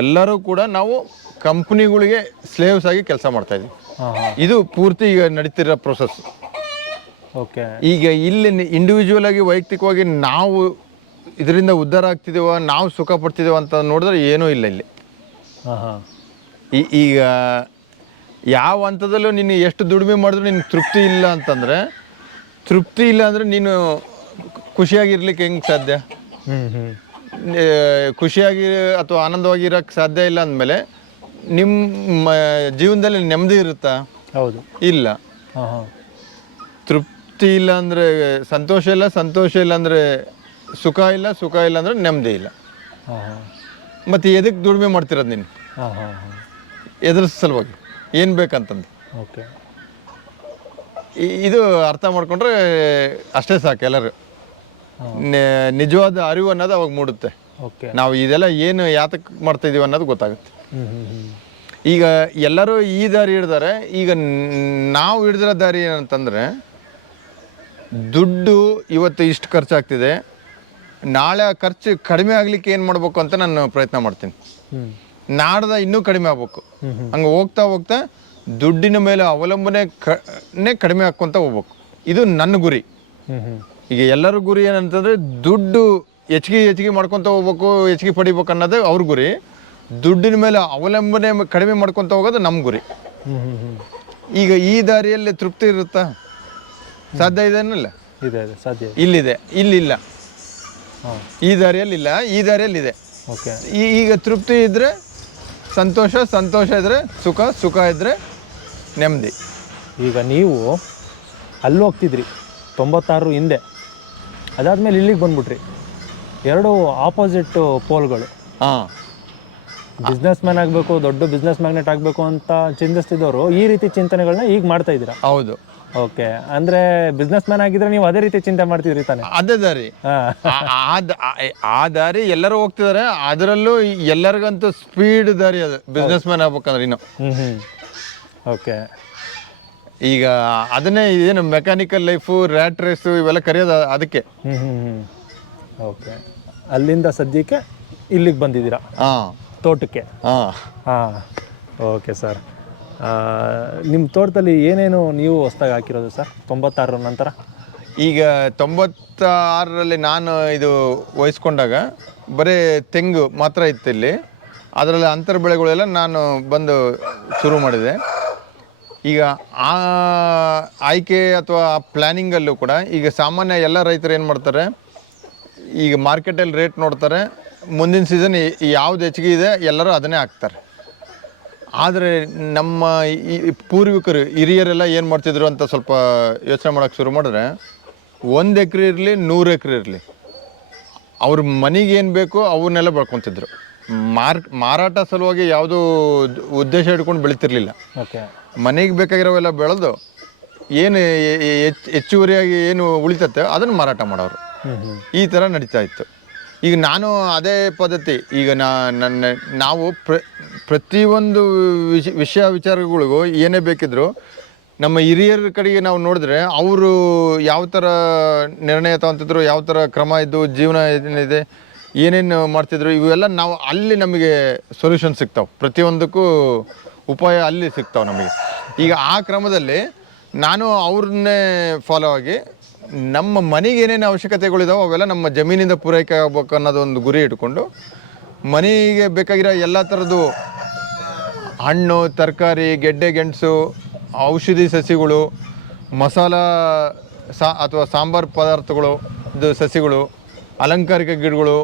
ಎಲ್ಲರೂ ಕೂಡ ನಾವು ಕಂಪ್ನಿಗಳಿಗೆ ಸ್ಲೇವ್ಸ್ ಆಗಿ ಕೆಲಸ ಮಾಡ್ತಾ ಇದ್ದೀವಿ. ಇದು ಪೂರ್ತಿ ಈಗ ನಡೀತಿರೋ ಪ್ರೊಸೆಸ್
ಓಕೆ
ಈಗ ಇಲ್ಲಿ ಇಂಡಿವಿಜುವಲ್ ಆಗಿ ವೈಯಕ್ತಿಕವಾಗಿ ನಾವು ಇದರಿಂದ ಉದ್ಧಾರ ಆಗ್ತಿದ್ದೀವ ನಾವು ಸುಖ ಪಡ್ತಿದ್ದೀವ ಅಂತ ನೋಡಿದ್ರೆ ಏನೂ ಇಲ್ಲ ಇಲ್ಲಿ.
ಹಾಂ ಹಾಂ
ಈ- ಈಗ ಯಾವ ಹಂತದಲ್ಲೂ ನೀನು ಎಷ್ಟು ದುಡಿಮೆ ಮಾಡಿದ್ರು ನಿನ್ಗೆ ತೃಪ್ತಿ ಇಲ್ಲ ಅಂತಂದರೆ ತೃಪ್ತಿ ಇಲ್ಲ ಅಂದರೆ ನೀನು ಖುಷಿಯಾಗಿರ್ಲಿಕ್ಕೆ ಹೆಂಗೆ ಸಾಧ್ಯ?
ಹ್ಞೂ ಹ್ಞೂ
ಖುಷಿಯಾಗಿ ಅಥವಾ ಆನಂದವಾಗಿ ಇರೋಕ್ಕೆ ಸಾಧ್ಯ ಇಲ್ಲ ಅಂದಮೇಲೆ ನಿಮ್ಮ ಜೀವನದಲ್ಲಿ ನೆಮ್ಮದಿ ಇರುತ್ತಾ?
ಹೌದು.
ಇಲ್ಲ.
ಹಾಂ ಹಾಂ
ತೃಪ್ತಿ ಇಲ್ಲ ಅಂದರೆ ಸಂತೋಷ ಇಲ್ಲ ಸಂತೋಷ ಇಲ್ಲ ಅಂದರೆ ಸುಖ ಇಲ್ಲ ಸುಖ ಇಲ್ಲ ಅಂದರೆ ನೆಮ್ಮದಿ ಇಲ್ಲ. ಮತ್ತು ಎದಕ್ಕೆ ದುಡಿಮೆ ಮಾಡ್ತಿರೋದು ನೀನು?
ಎದುರಿಸ
ಎದ್ರ ಸಲುವಾಗಿ? ಏನು ಬೇಕಂತಂದು?
ಓಕೆ.
ಇದು ಅರ್ಥ ಮಾಡ್ಕೊಂಡ್ರೆ ಅಷ್ಟೇ ಸಾಕು ಎಲ್ಲರೂ. ನಿಜವಾದ ಅರಿವು ಅನ್ನೋದು ಅವಾಗ ಮೂಡುತ್ತೆ. ನಾವು ಇದೆಲ್ಲ ಏನು ಯಾತಕ್ಕೆ ಮಾಡ್ತಾಯಿದ್ದೀವಿ ಅನ್ನೋದು ಗೊತ್ತಾಗುತ್ತೆ. ಈಗ ಎಲ್ಲರೂ ಈ ದಾರಿ ಹಿಡ್ದಾರೆ ಈಗ ನಾವು ಹಿಡ್ದಿರೋ ದಾರಿ ಏನಂತಂದರೆ ದುಡ್ಡು ಇವತ್ತು ಇಷ್ಟು ಖರ್ಚಾಗ್ತಿದೆ. ನಾಳೆ ಆ ಖರ್ಚು ಕಡಿಮೆ ಆಗ್ಲಿಕ್ಕೆ ಏನು ಮಾಡಬೇಕು ಅಂತ ನಾನು ಪ್ರಯತ್ನ ಮಾಡ್ತೀನಿ. ನಾಡ್ದ ಇನ್ನೂ ಕಡಿಮೆ ಆಗ್ಬೇಕು. ಹಂಗೆ ಹೋಗ್ತಾ ಹೋಗ್ತಾ ದುಡ್ಡಿನ ಮೇಲೆ ಅವಲಂಬನೆ ಕನೇ ಕಡಿಮೆ ಹಾಕ್ಕೊಂತ ಹೋಗ್ಬೇಕು. ಇದು ನನ್ನ ಗುರಿ. ಈಗ ಎಲ್ಲರ ಗುರಿ ಏನಂತಂದ್ರೆ ದುಡ್ಡು ಹೆಚ್ಚಿಗೆ ಹೆಚ್ಚಿಗೆ ಮಾಡ್ಕೊತ ಹೋಗ್ಬೇಕು ಹೆಚ್ಚಿಗೆ ಪಡಿಬೇಕು ಅನ್ನೋದು ಅವ್ರ ಗುರಿ. ದುಡ್ಡಿನ ಮೇಲೆ ಅವಲಂಬನೆ ಕಡಿಮೆ ಮಾಡ್ಕೊತ ಹೋಗೋದು ನಮ್ಮ ಗುರಿ. ಈಗ ಈ ದಾರಿಯಲ್ಲಿ ತೃಪ್ತಿ ಇರುತ್ತಾ? ಸಾಧ್ಯ ಇದೆನಲ್ಲ?
ಇದೆ ಇದೆ ಸಾಧ್ಯ ಇದೆ.
ಇಲ್ಲಿದೆ ಇಲ್ಲಿಲ್ಲ.
ಹಾಂ.
ಈ ದಾರಿಯಲ್ಲಿ ಇಲ್ಲ ಈ ದಾರಿಯಲ್ಲಿ ಇದೆ
ಓಕೆ.
ಈ- ಈಗ ತೃಪ್ತಿ ಇದ್ದರೆ ಸಂತೋಷ ಸಂತೋಷ ಇದ್ದರೆ ಸುಖ ಸುಖ ಇದ್ದರೆ ನೆಮ್ಮದಿ.
ಈಗ ನೀವು ಅಲ್ಲಿ ಹೋಗ್ತಿದ್ರಿ ತೊಂಬತ್ತಾರು ಹಿಂದೆ ಅದಾದ್ಮೇಲೆ ಇಲ್ಲಿಗೆ ಬಂದ್ಬಿಟ್ರಿ. ಎರಡು ಆಪೋಸಿಟ್ ಪೋಲ್ಗಳು
ಹಾಂ.
ಬಿಸ್ನೆಸ್ ಮ್ಯಾನ್ ಆಗಬೇಕು ದೊಡ್ಡ ಬಿಸ್ನೆಸ್ ಮ್ಯಾಗ್ನೆಟ್ ಆಗಬೇಕು ಅಂತ ಚಿಂತಿಸ್ತಿದ್ದವರು ಈ ರೀತಿ ಚಿಂತನೆಗಳನ್ನ ಈಗ ಮಾಡ್ತಾ ಇದ್ದೀರಾ?
ಹೌದು.
ಓಕೆ. ಅಂದ್ರೆ ಬಿಸ್ನೆಸ್ ಮ್ಯಾನ್ ಆಗಿದ್ರೆ ನೀವು ಅದೇ ರೀತಿ ಚಿಂತೆ ಮಾಡ್ತಿದ್ರಿ ತಾನೆ?
ಅದೇ ದಾರಿ. ಆ- ಆ ಆ- ಆ ದಾರಿ ಎಲ್ಲರೂ ಹೋಗ್ತಿದ್ದಾರೆ ಅದರಲ್ಲೂ ಎಲ್ಲರಿಗಂತೂ ಸ್ಪೀಡ್ ದಾರಿ ಅದು ಬಿಸ್ನೆಸ್ ಮ್ಯಾನ್ ಆಗ್ಬೇಕಂದ್ರೆ ಇನ್ನು.
ಹ್ಮ್ ಹ್ಮ್. ಓಕೆ.
ಈಗ ಅದನ್ನೇ ಏನು ಮೆಕ್ಯಾನಿಕಲ್ ಲೈಫು ರ್ಯಾಟ್ ರೇಸು ಇವೆಲ್ಲ ಕರೆಯೋದು ಅದಕ್ಕೆ.
ಹ್ಮ್ ಹ್ಮ್ ಹ್ಮ್. ಓಕೆ. ಅಲ್ಲಿಂದ ಸದ್ಯಕ್ಕೆ ಇಲ್ಲಿಗೆ ಬಂದಿದ್ದೀರಾ?
ಹಾಂ.
ತೋಟಕ್ಕೆ?
ಹಾಂ.
ಹಾಂ. Okay sir. ನಿಮ್ಮ ತೋಟದಲ್ಲಿ ಏನೇನು ನೀವು ಹೊಸ್ದಾಗಿ ಹಾಕಿರೋದು ಸರ್? ತೊಂಬತ್ತಾರರ ನಂತರ?
ಈಗ ತೊಂಬತ್ತಾರರಲ್ಲಿ ನಾನು ಇದು ವಹಿಸ್ಕೊಂಡಾಗ ಬರೀ ತೆಂಗು ಮಾತ್ರ ಇತ್ತು ಇಲ್ಲಿ. ಅದರಲ್ಲಿ ಅಂತರ ಬೆಳೆಗಳೆಲ್ಲ ನಾನು ಬಂದು ಶುರು ಮಾಡಿದೆ. ಈಗ ಆ ಆಯ್ಕೆ ಅಥವಾ ಆ ಪ್ಲ್ಯಾನಿಂಗಲ್ಲೂ ಕೂಡ ಈಗ ಸಾಮಾನ್ಯ ಎಲ್ಲ ರೈತರು ಏನು ಮಾಡ್ತಾರೆ, ಈಗ ಮಾರ್ಕೆಟಲ್ಲಿ ರೇಟ್ ನೋಡ್ತಾರೆ. ಮುಂದಿನ ಸೀಸನ್ ಯಾವ್ದು ಹೆಚ್ಚಿಗೆ ಇದೆ ಎಲ್ಲರೂ ಅದನ್ನೇ ಹಾಕ್ತಾರೆ. ಆದರೆ ನಮ್ಮ ಈ ಪೂರ್ವಿಕರು ಹಿರಿಯರೆಲ್ಲ ಏನು ಮಾಡ್ತಿದ್ರು ಅಂತ ಸ್ವಲ್ಪ ಯೋಚನೆ ಮಾಡೋಕ್ಕೆ ಶುರು ಮಾಡಿದ್ರೆ ಒಂದು ಎಕರೆ ಇರಲಿ ನೂರು ಎಕರೆ ಇರಲಿ. ಅವ್ರ ಮನೆಗೆ ಏನು ಬೇಕೋ ಅವನ್ನೆಲ್ಲ ಬೆಳ್ಕೊತಿದ್ರು. ಮಾರ್ ಮಾರಾಟ ಸಲುವಾಗಿ ಯಾವುದೂ ಉದ್ದೇಶ ಇಟ್ಕೊಂಡು ಬೆಳಿತಿರ್ಲಿಲ್ಲ.
ಓಕೆ.
ಮನೆಗೆ ಬೇಕಾಗಿರೋವೆಲ್ಲ ಬೆಳೆದು ಏನು ಹೆಚ್ಚುವರಿಯಾಗಿ ಏನು ಉಳಿತತ್ತೆ ಅದನ್ನು ಮಾರಾಟ ಮಾಡೋರು. ಈ ಥರ ನಡೀತಾ ಇತ್ತು. ಈಗ ನಾನು ಅದೇ ಪದ್ಧತಿ. ಈಗ ನನ್ನ, ನಾವು ಪ್ರ, ಪ್ರತಿಯೊಂದು ವಿಷ, ವಿಷಯ ವಿಚಾರಗಳಿಗೂ ಏನೇ ಬೇಕಿದ್ರು ನಮ್ಮ ಹಿರಿಯರ ಕಡೆಗೆ ನಾವು ನೋಡಿದ್ರೆ ಅವರು ಯಾವ ಥರ ನಿರ್ಣಯ ತಗೊಂತಿದ್ರು, ಯಾವ ಥರ ಕ್ರಮ ಇದ್ದು ಜೀವನ ಏನಿದೆ, ಏನೇನು ಮಾಡ್ತಿದ್ರು, ಇವೆಲ್ಲ ನಾವು ಅಲ್ಲಿ ನಮಗೆ ಸೊಲ್ಯೂಷನ್ ಸಿಗ್ತಾವೆ. ಪ್ರತಿಯೊಂದಕ್ಕೂ ಉಪಾಯ ಅಲ್ಲಿ ಸಿಗ್ತಾವೆ ನಮಗೆ. ಈಗ ಆ ಕ್ರಮದಲ್ಲಿ ನಾನು ಅವ್ರನ್ನೇ ಫಾಲೋ ಆಗಿ ನಮ್ಮ ಮನೆಗೆ ಏನೇನು ಅವಶ್ಯಕತೆಗಳಿದಾವೆ ಅವೆಲ್ಲ ನಮ್ಮ ಜಮೀನಿಂದ ಪೂರೈಕೆ ಆಗ್ಬೇಕು ಅನ್ನೋದು ಒಂದು ಗುರಿ ಇಟ್ಕೊಂಡು ಮನೆಗೆ ಬೇಕಾಗಿರೋ ಎಲ್ಲ ಥರದ್ದು ಹಣ್ಣು, ತರಕಾರಿ, ಗೆಡ್ಡೆ, ಗೆಣಸು, ಔಷಧಿ ಸಸಿಗಳು, ಮಸಾಲ ಸಾ ಅಥವಾ ಸಾಂಬಾರು ಪದಾರ್ಥಗಳು, ಇದು ಸಸಿಗಳು, ಅಲಂಕಾರಿಕ ಗಿಡಗಳು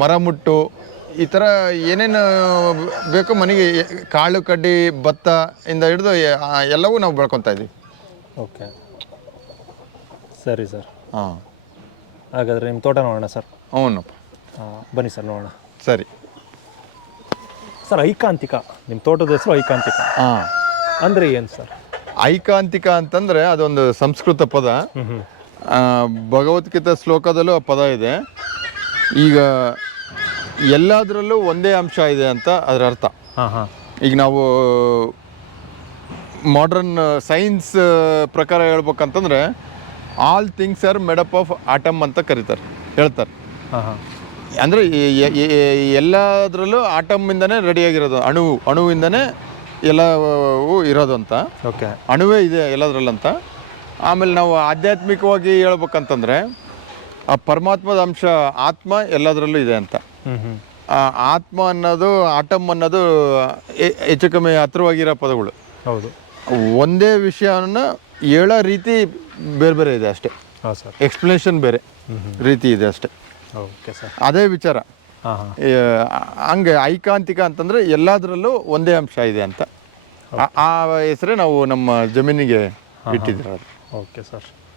ಮರಮುಟ್ಟು ಈ ಥರ ಏನೇನು ಬೇಕೋ ಮನೆಗೆ ಕಾಳು, ಕಡ್ಡಿ, ಭತ್ತ ಇಂದ ಹಿಡಿದು ಎಲ್ಲವೂ ನಾವು ಬೆಳ್ಕೊತಾ ಇದ್ದೀವಿ.
ಓಕೆ. ಸರಿ ಸರ್.
ಹಾಂ.
ಹಾಗಾದರೆ ನಿಮ್ಮ ತೋಟ ನೋಡೋಣ ಸರ್.
ಅವನಪ್ಪ
ಹಾಂ ಬನ್ನಿ ಸರ್ ನೋಡೋಣ.
ಸರಿ.
ಸರ್ ಐಕಾಂತಿಕ. ನಿಮ್ಮ ತೋಟದ ಹೆಸರು ಐಕಾಂತಿಕ.
ಹಾಂ.
ಅಂದರೆ ಏನು ಸರ್?
ಐಕಾಂತಿಕ ಅಂತಂದರೆ ಅದೊಂದು ಸಂಸ್ಕೃತ ಪದ. ಆ, ಭಗವದ್ಗೀತಾ ಶ್ಲೋಕದಲ್ಲೂ ಆ ಪದ ಇದೆ. ಈಗ ಎಲ್ಲದರಲ್ಲೂ ಒಂದೇ ಅಂಶ ಇದೆ ಅಂತ ಅದರ ಅರ್ಥ.
ಹಾಂ ಹಾಂ.
ಈಗ ನಾವು ಮಾಡ್ರನ್ ಸೈನ್ಸ್ ಪ್ರಕಾರ ಹೇಳ್ಬೇಕಂತಂದ್ರೆ all things are made up of atom ಅಂತ ಕರೀತಾರೆ ಹೇಳ್ತಾರೆ.
ಹಾಂ ಹಾಂ.
ಅಂದರೆ ಎಲ್ಲದರಲ್ಲೂ ಆಟಮ್ಮಿಂದನೇ ರೆಡಿಯಾಗಿರೋದು ಅಣು ಅಣುವಿಂದನೇ ಎಲ್ಲವೂ ಇರೋದು ಅಂತ.
ಓಕೆ
ಅಣುವೇ ಇದೆ ಎಲ್ಲದರಲ್ಲಂತ. ಆಮೇಲೆ ನಾವು ಆಧ್ಯಾತ್ಮಿಕವಾಗಿ ಹೇಳ್ಬೇಕಂತಂದರೆ ಆ ಪರಮಾತ್ಮದ ಅಂಶ ಆತ್ಮ ಎಲ್ಲದರಲ್ಲೂ ಇದೆ ಅಂತ. ಆತ್ಮ ಅನ್ನೋದು ಆಟಮ್ ಅನ್ನೋದು ಹೆಚ್ಚು ಕಮ್ಮಿ ಹತ್ರವಾಗಿರೋ ಪದಗಳು.
ಹೌದು.
ಒಂದೇ ವಿಷಯನ ಹೇಳೋ ರೀತಿ ಬೇರೆ ಬೇರೆ ಇದೆ ಅಷ್ಟೇ.
ಹಾಂ ಸರ್
ಎಕ್ಸ್ಪ್ಲನೇಷನ್ ಬೇರೆ ರೀತಿ ಇದೆ ಅಷ್ಟೇ.
ಓಕೆ ಸರ್
ಅದೇ ವಿಚಾರ. ಹಂಗೆ ಐಕಾಂತಿಕ ಅಂತಂದ್ರೆ ಎಲ್ಲದರಲ್ಲೂ ಒಂದೇ ಅಂಶ ಇದೆ ಅಂತ. ಆ- ಆ ಹೆಸರೇ ನಾವು ನಮ್ಮ ಜಮೀನಿಗೆ ಇಟ್ಟಿದ್ದೀರ
ಓಕೆ ಸರ್